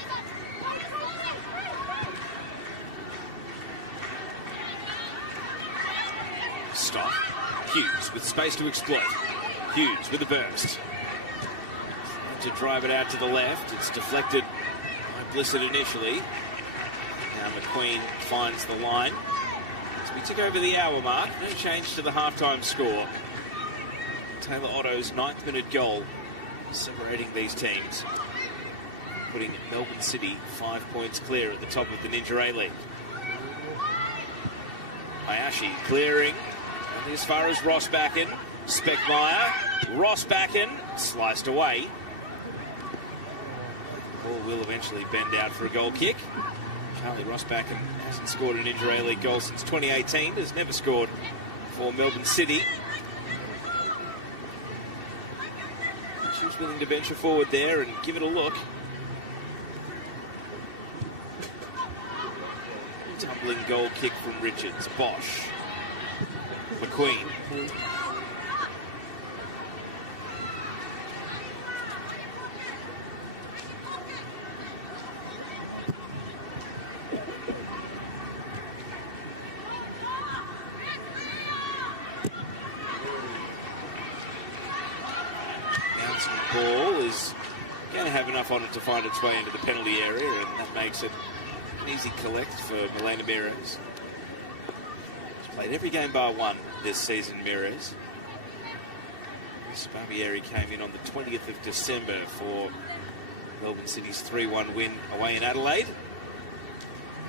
Stop. Hughes with space to exploit. Hughes with a burst. To drive it out to the left. It's deflected by Blissett initially. Now McQueen finds the line. As we took over the hour mark, no change to the halftime score. Taylor Otto's 9th minute goal separating these teams, putting Melbourne City 5 points clear at the top of the Ninja A-League. Hayashi clearing, only as far as Ross Backen. Speckmeyer, Ross Backen, sliced away. Ball will eventually bend out for a goal kick. Charlie Ross Backen hasn't scored a Ninja A-League goal since 2018, has never scored for Melbourne City. She was willing to venture forward there and give it a look. Tumbling goal kick from Richards. Bosch. McQueen. Bouncing ball is going to have enough on it to find its way into the penalty area, and that makes it an easy collect for Milena Mires. She's played every game bar one this season, Mires. Miss Barbieri came in on the 20th of December for Melbourne City's 3-1 win away in Adelaide.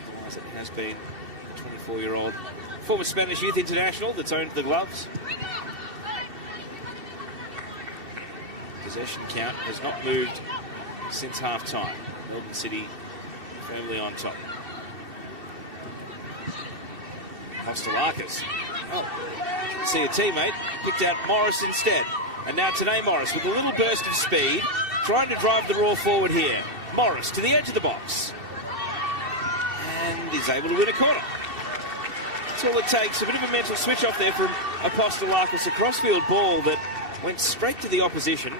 Otherwise, it has been a 24-year-old former Spanish youth international that's owned the gloves. Possession count has not moved since half-time. Melbourne City firmly on top. Kostelakis. Oh, didn't see a teammate. Picked out Morris instead. And now today Morris with a little burst of speed, trying to drive the Roar forward here. Morris to the edge of the box. And is able to win a corner. That's all it takes. A bit of a mental switch off there from Kostelakis. A crossfield ball that went straight to the opposition.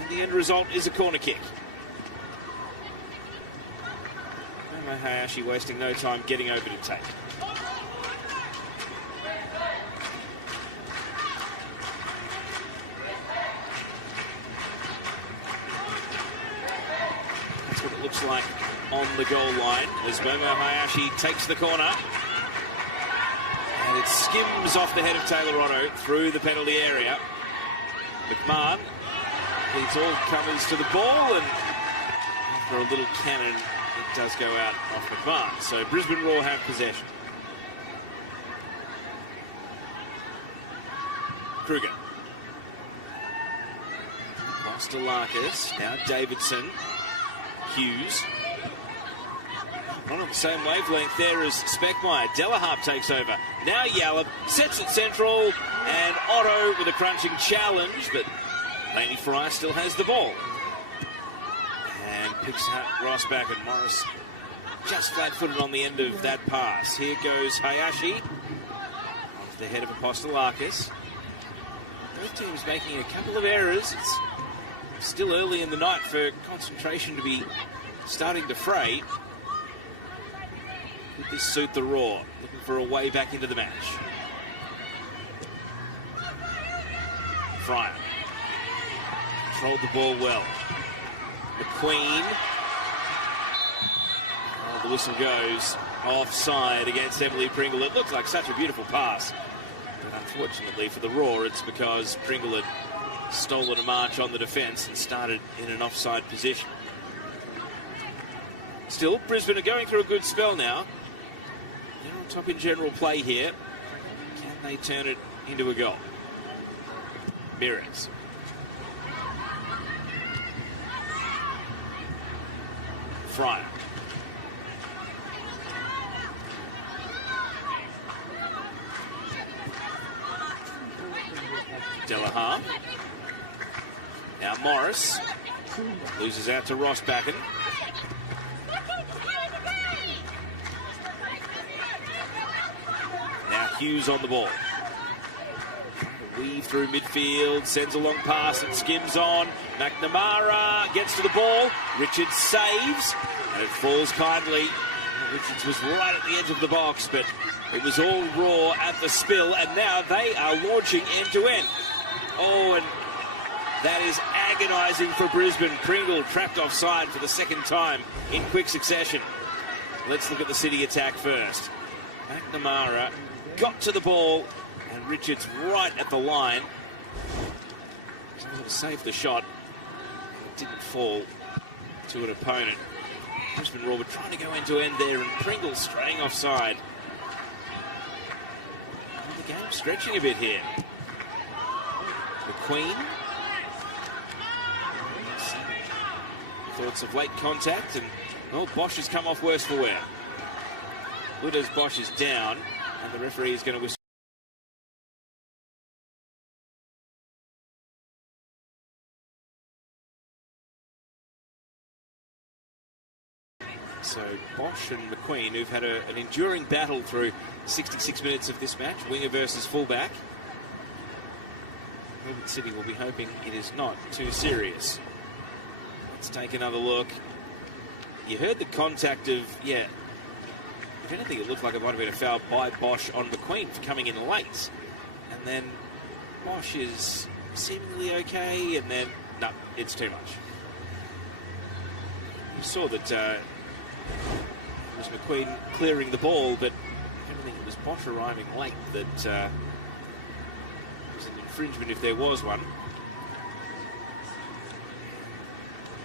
And the end result is a corner kick. Momo Hayashi wasting no time getting over to take. That's what it looks like on the goal line as Momo Hayashi takes the corner. And it skims off the head of Taylor Otto through the penalty area. McMahon leads all comers to the ball, and after a little cannon, it does go out off McMahon. So Brisbane Roar have possession. Kruger. Kostelakis, now Davidson. Hughes. Not on the same wavelength there as Speckmeyer. Delahaye takes over. Now Yallop sets it central, and Otto with a crunching challenge, but Laney Fry still has the ball. And picks out Ross Backen. Morris just flat-footed on the end of that pass. Here goes Hayashi. Off the head of Kostelakis. Both teams making a couple of errors. It's still early in the night for concentration to be starting to fray. Could this suit the Roar? Looking for a way back into the match. Fryer. controlled the ball well. McQueen. Oh, the whistle goes offside against Emily Pringle. It looked like such a beautiful pass. But unfortunately for the Roar, it's because Pringle had stolen a march on the defence and started in an offside position. Still, Brisbane are going through a good spell now. They're on top in general play here. Can they turn it into a goal? Mirrors. Fryer. Delahaye. Now Morris loses out to Rossbacken. Now Hughes on the ball. Weave through midfield, sends a long pass and skims on. McNamara gets to the ball. Richards saves, and it falls kindly. Richards was right at the edge of the box, but it was all Roar at the spill, and now they are launching end-to-end. Oh, and that is agonising for Brisbane. Pringle trapped offside for the second time in quick succession. Let's look at the City attack first. McNamara got to the ball, and Richards right at the line. He was able to save the shot. It didn't fall to an opponent. Brisbane Roar were trying to go end-to-end there, and Pringle straying offside. And the game stretching a bit here. McQueen. Thoughts of late contact, and well, Bosch has come off worse for wear. Good as Bosch is down, and the referee is going to whistle. So Bosch and McQueen, who've had an enduring battle through 66 minutes of this match, winger versus fullback. Melbourne City will be hoping it is not too serious. Let's take another look. You heard the contact of, yeah, if anything, it looked like it might have been a foul by Bosch on McQueen for coming in late. And then Bosch is seemingly okay, and then, no, it's too much. You saw that it was McQueen clearing the ball, but if anything, it was Bosch arriving late that was an infringement if there was one.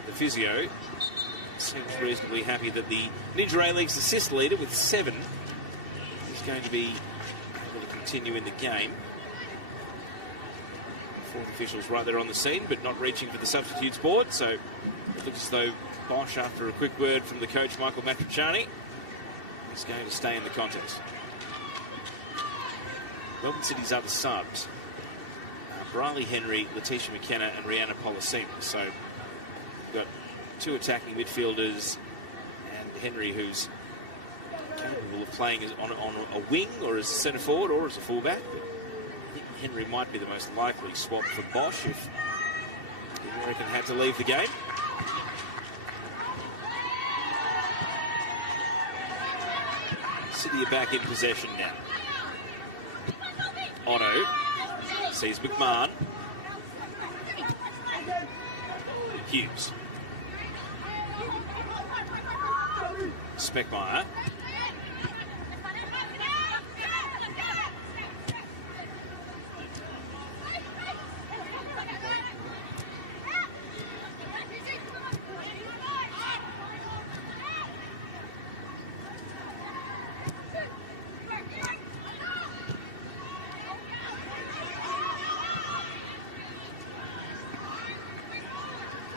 The physio seems reasonably happy that the Ninja A-League's assist leader with 7 is going to be able to continue in the game. Fourth officials right there on the scene, but not reaching for the substitutes board, so it looks as though Bosch, after a quick word from the coach, Michael Matriciani, is going to stay in the contest. Melbourne City's other subs, Briley Henry, Letitia McKenna and Rihanna Polosina. So we've got 2 attacking midfielders and Henry, who's capable of playing on a wing or as a centre forward or as a fullback. But I think Henry might be the most likely swap for Bosch if the American had to leave the game. City are back in possession now. Otto sees McMahon. Hughes. Speckmeyer.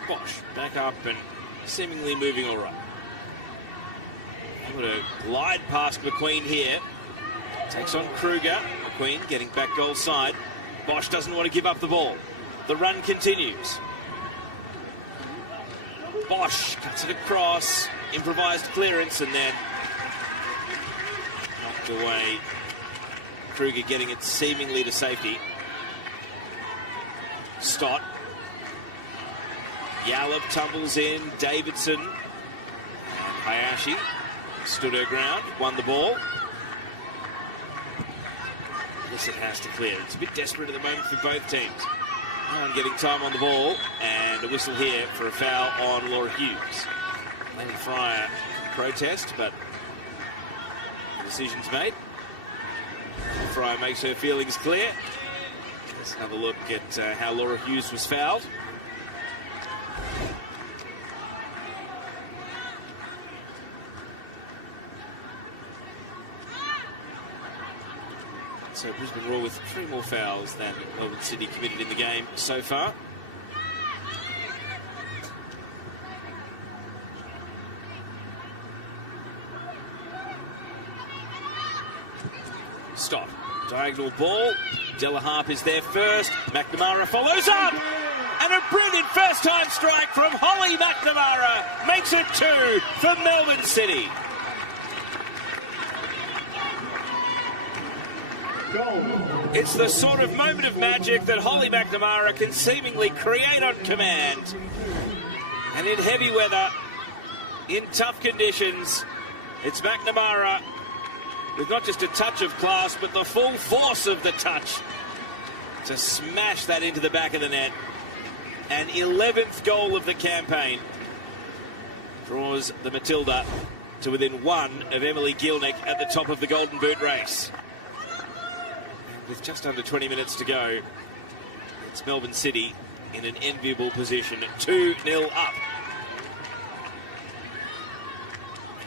Bosch back up and seemingly moving all right. Able to glide past McQueen here. Takes on Kruger. McQueen getting back goal side. Bosch doesn't want to give up the ball. The run continues. Bosch cuts it across. Improvised clearance and then knocked away. Kruger getting it seemingly to safety. Stott. Yallop tumbles in. Davidson. Hayashi stood her ground, won the ball. Yes, it has to clear. It's a bit desperate at the moment for both teams. No one getting time on the ball, and a whistle here for a foul on Laura Hughes. Lady Fryer protest, but the decision's made. Fryer makes her feelings clear. Let's have a look at how Laura Hughes was fouled. So Brisbane Roar with 3 more fouls than Melbourne City committed in the game so far. Stop. Diagonal ball. Della Harp is there first. McNamara follows up. And a brilliant first-time strike from Holly McNamara makes it 2 for Melbourne City. It's the sort of moment of magic that Holly McNamara can seemingly create on command. And in heavy weather, in tough conditions, it's McNamara with not just a touch of class, but the full force of the touch to smash that into the back of the net. An 11th goal of the campaign draws the Matilda to within 1 of Emily Gielnick at the top of the Golden Boot race. With just under 20 minutes to go, it's Melbourne City in an enviable position, 2-0 up.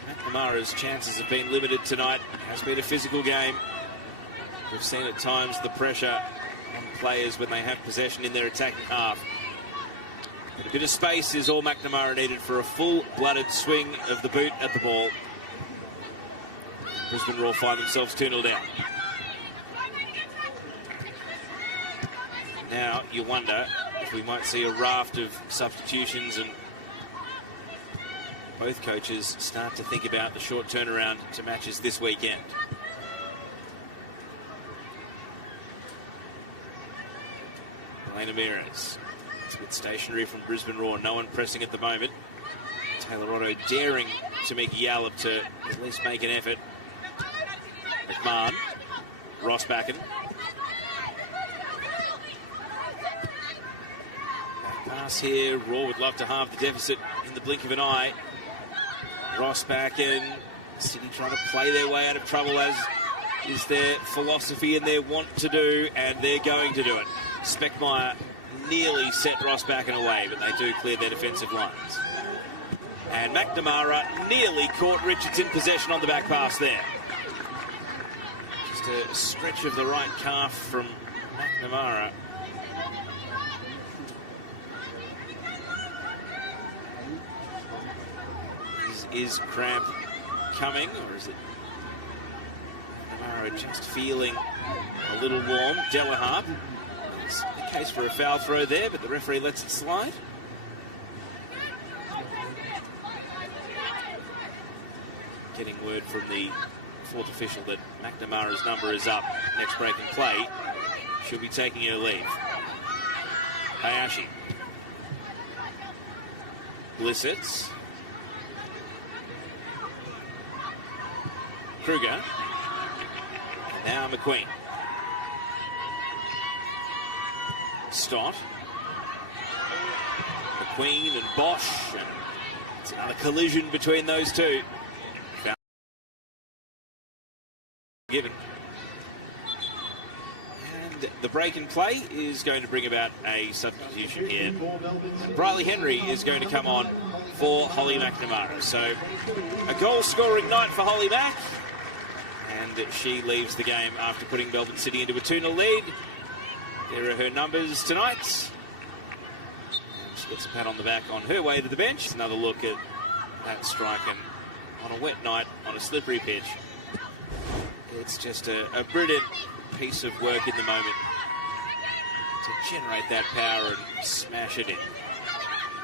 McNamara's chances have been limited tonight. It has been a physical game. We've seen at times the pressure on players when they have possession in their attacking half. But a bit of space is all McNamara needed for a full-blooded swing of the boot at the ball. Brisbane Roar find themselves 2-0 down. Now you wonder if we might see a raft of substitutions and both coaches start to think about the short turnaround to matches this weekend. Elena Meares. It's a bit stationary from Brisbane Roar. No one pressing at the moment. Taylor Otto daring Tamika Yallop to at least make an effort. McMahon. Rossbacken. Pass here. Roar would love to halve the deficit in the blink of an eye. Rossbacken. City trying to play their way out of trouble, as is their philosophy and their want to do, and they're going to do it. Speckmeyer nearly set Rossbacken away, but they do clear their defensive lines. And McNamara nearly caught Richards in possession on the back pass there. Just a stretch of the right calf from McNamara. Is cramp coming, or is it McNamara just feeling a little warm? Della Harp. It's the case for a foul throw there, but the referee lets it slide. Getting word from the fourth official that McNamara's number is up. Next break in play, she'll be taking her leave. Hayashi. Blissett. Kruger. Now McQueen. Stott. McQueen and Bosch. And it's another collision between those two. Given. And the break in play is going to bring about a substitution here. And Briley Henry is going to come on for Holly McNamara. So a goal-scoring night for Holly Mac. And she leaves the game after putting Melbourne City into a 2-0 lead. There are her numbers tonight. She gets a pat on the back on her way to the bench. Another look at that strike, and on a wet night, on a slippery pitch, it's just a brilliant piece of work in the moment to generate that power and smash it in.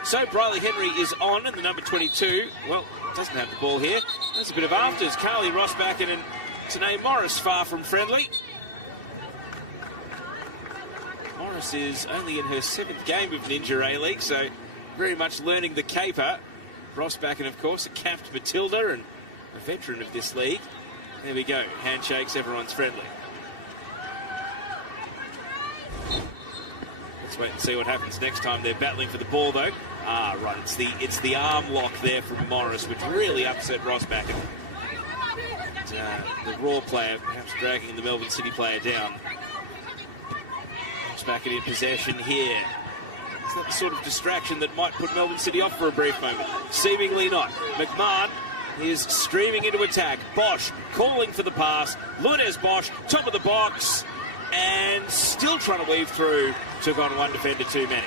So Briley Henry is on, and the number 22, well, doesn't have the ball here. There's a bit of afters. Carly Rossbacken and Tanae Morris far from friendly. Morris is only in her 7th game of Ninja A-League, so very much learning the caper. Rossbacken, of course, a capped Matilda and a veteran of this league. There we go. Handshakes, everyone's friendly. Let's wait and see what happens next time they're battling for the ball, though. Ah, right, it's the arm lock there from Morris, which really upset Rosback. The Roar player perhaps dragging the Melbourne City player down. Rosback in possession here. Is that the sort of distraction that might put Melbourne City off for a brief moment? Seemingly not. McMahon is streaming into attack. Bosch calling for the pass. Lourdes Bosch, top of the box, and still trying to weave through. Took on one defender too many.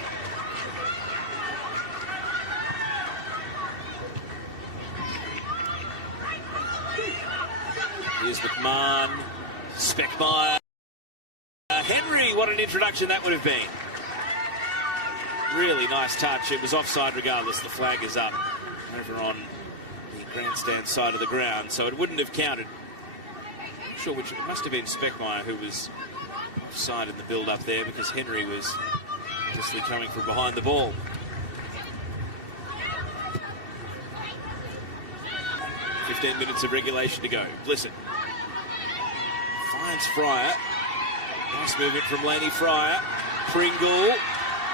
Here's McMahon, Speckmeyer, Henry. What an introduction that would have been. Really nice touch. It was offside regardless. The flag is up over on the grandstand side of the ground, so it wouldn't have counted. I'm sure which it must have been Speckmeyer who was offside in the build-up there, because Henry was just coming from behind the ball. "15 minutes of regulation to go." Listen. Finds Fryer. Nice movement from Laney Fryer. Pringle.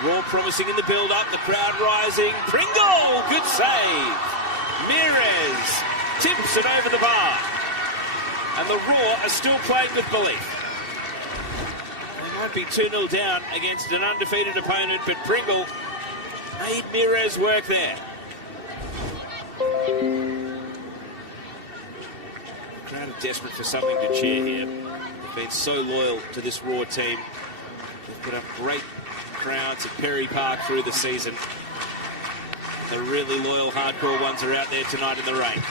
Roar promising in the build-up. The crowd rising. Pringle! Good save. Mires tips it over the bar. And the Roar are still playing with belief. They might be 2-0 down against an undefeated opponent, but Pringle made Mires work there. The crowd are desperate for something to cheer here. They've been so loyal to this Roar team. They've put up great crowds at Perry Park through the season. The really loyal, hardcore ones are out there tonight in the rain.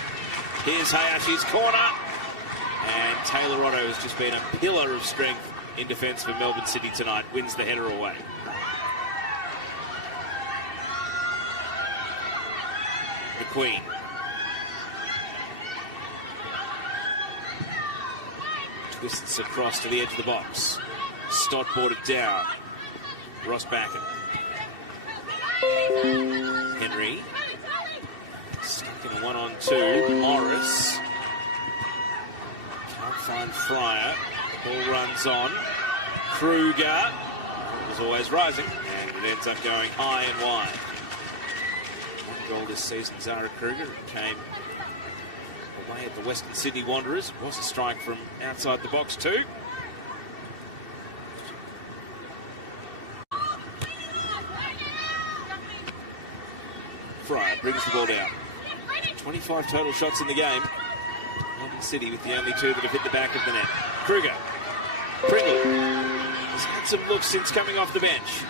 Here's Hayashi's corner. And Taylor Otto has just been a pillar of strength in defence for Melbourne City tonight. Wins the header away. McQueen. Twists across to the edge of the box. Stott brought it down. Rosback. Henry. Stuck in a 1-on-2. Morris. Can't find Fryer. The ball runs on. Kruger. It was always rising, and it ends up going high and wide. One goal this season, Zara Kruger. It came away at the Western Sydney Wanderers. It was a strike from outside the box too. Fryer brings the ball down. 25 total shots in the game. Melbourne City with the only 2 that have hit the back of the net. Kruger. Pringle has had some looks since coming off the bench.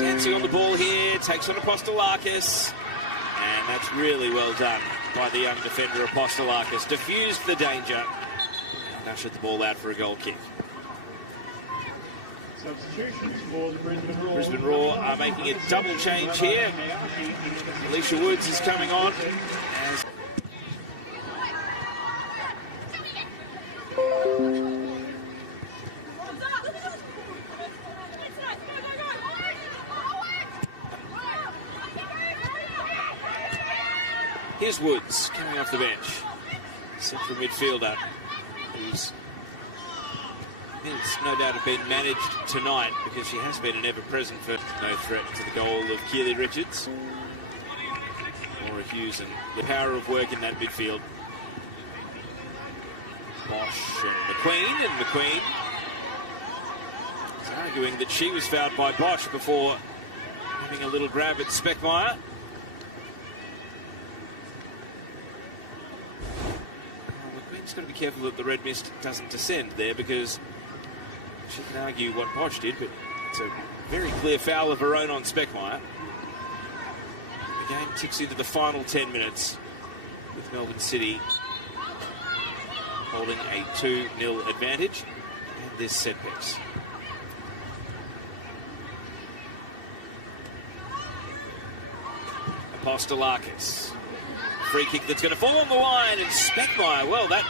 Dancing on the ball here. Takes on Apostolakis. And that's really well done by the young defender Apostolakis. Diffused the danger and ushered the ball out for a goal kick. Substitutions for the Brisbane Roar are making a double change here. Alicia Woods is coming on. Here's Woods coming off the bench. Central midfielder who's no doubt have been managed tonight, because she has been an ever-present for no threat to the goal of Keely Richards. Maura Hughes, and the power of work in that midfield. Bosch and McQueen is arguing that she was fouled by Bosch before having a little grab at Speckmeyer. McQueen's got to be careful that the red mist doesn't descend there, because she can argue what Bosch did, but it's a very clear foul of her own on Speckmeyer. The game ticks into the final 10 minutes with Melbourne City holding a 2-0 advantage, and this set piece. Apostolakis. Free kick that's going to fall on the line, and Speckmeyer, well, that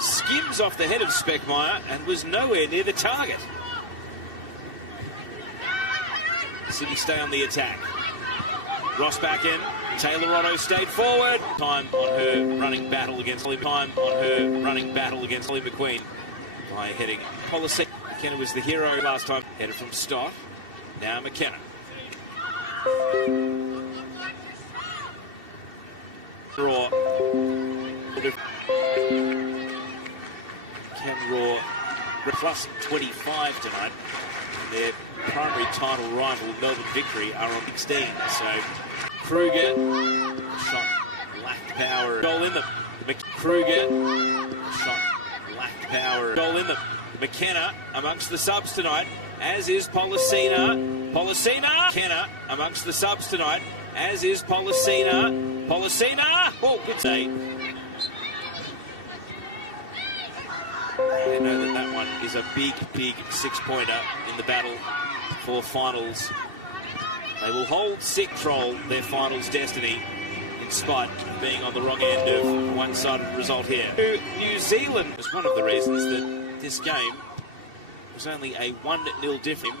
skims off the head of Speckmeyer and was nowhere near the target. City stay on the attack. Ross back in. Taylor Otto stayed forward. Time on her running battle against Holly McQueen by heading policy. McKenna was the hero last time. Headed from Stott. Now McKenna. Roar. Can Roar plus 25 tonight. Their primary title rival, Melbourne Victory, are on 16. So Kruger, shot lacked power. Goal in them. Kruger, shot lacked power. Goal in them. McKenna amongst the subs tonight, as is Policina. McKenna amongst the subs tonight, as is Policina. Oh, good save. They know that one is a big, big six-pointer in the battle for finals. They will hold control their finals destiny in spite of being on the wrong end of a one-sided result here. New Zealand was one of the reasons that this game was only a 1-0 difference.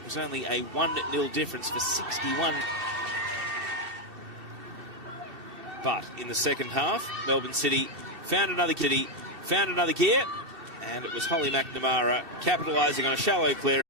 It was only a 1-0 difference for 61. But in the second half, Melbourne City found another gear, and it was Holly McNamara capitalising on a shallow clear.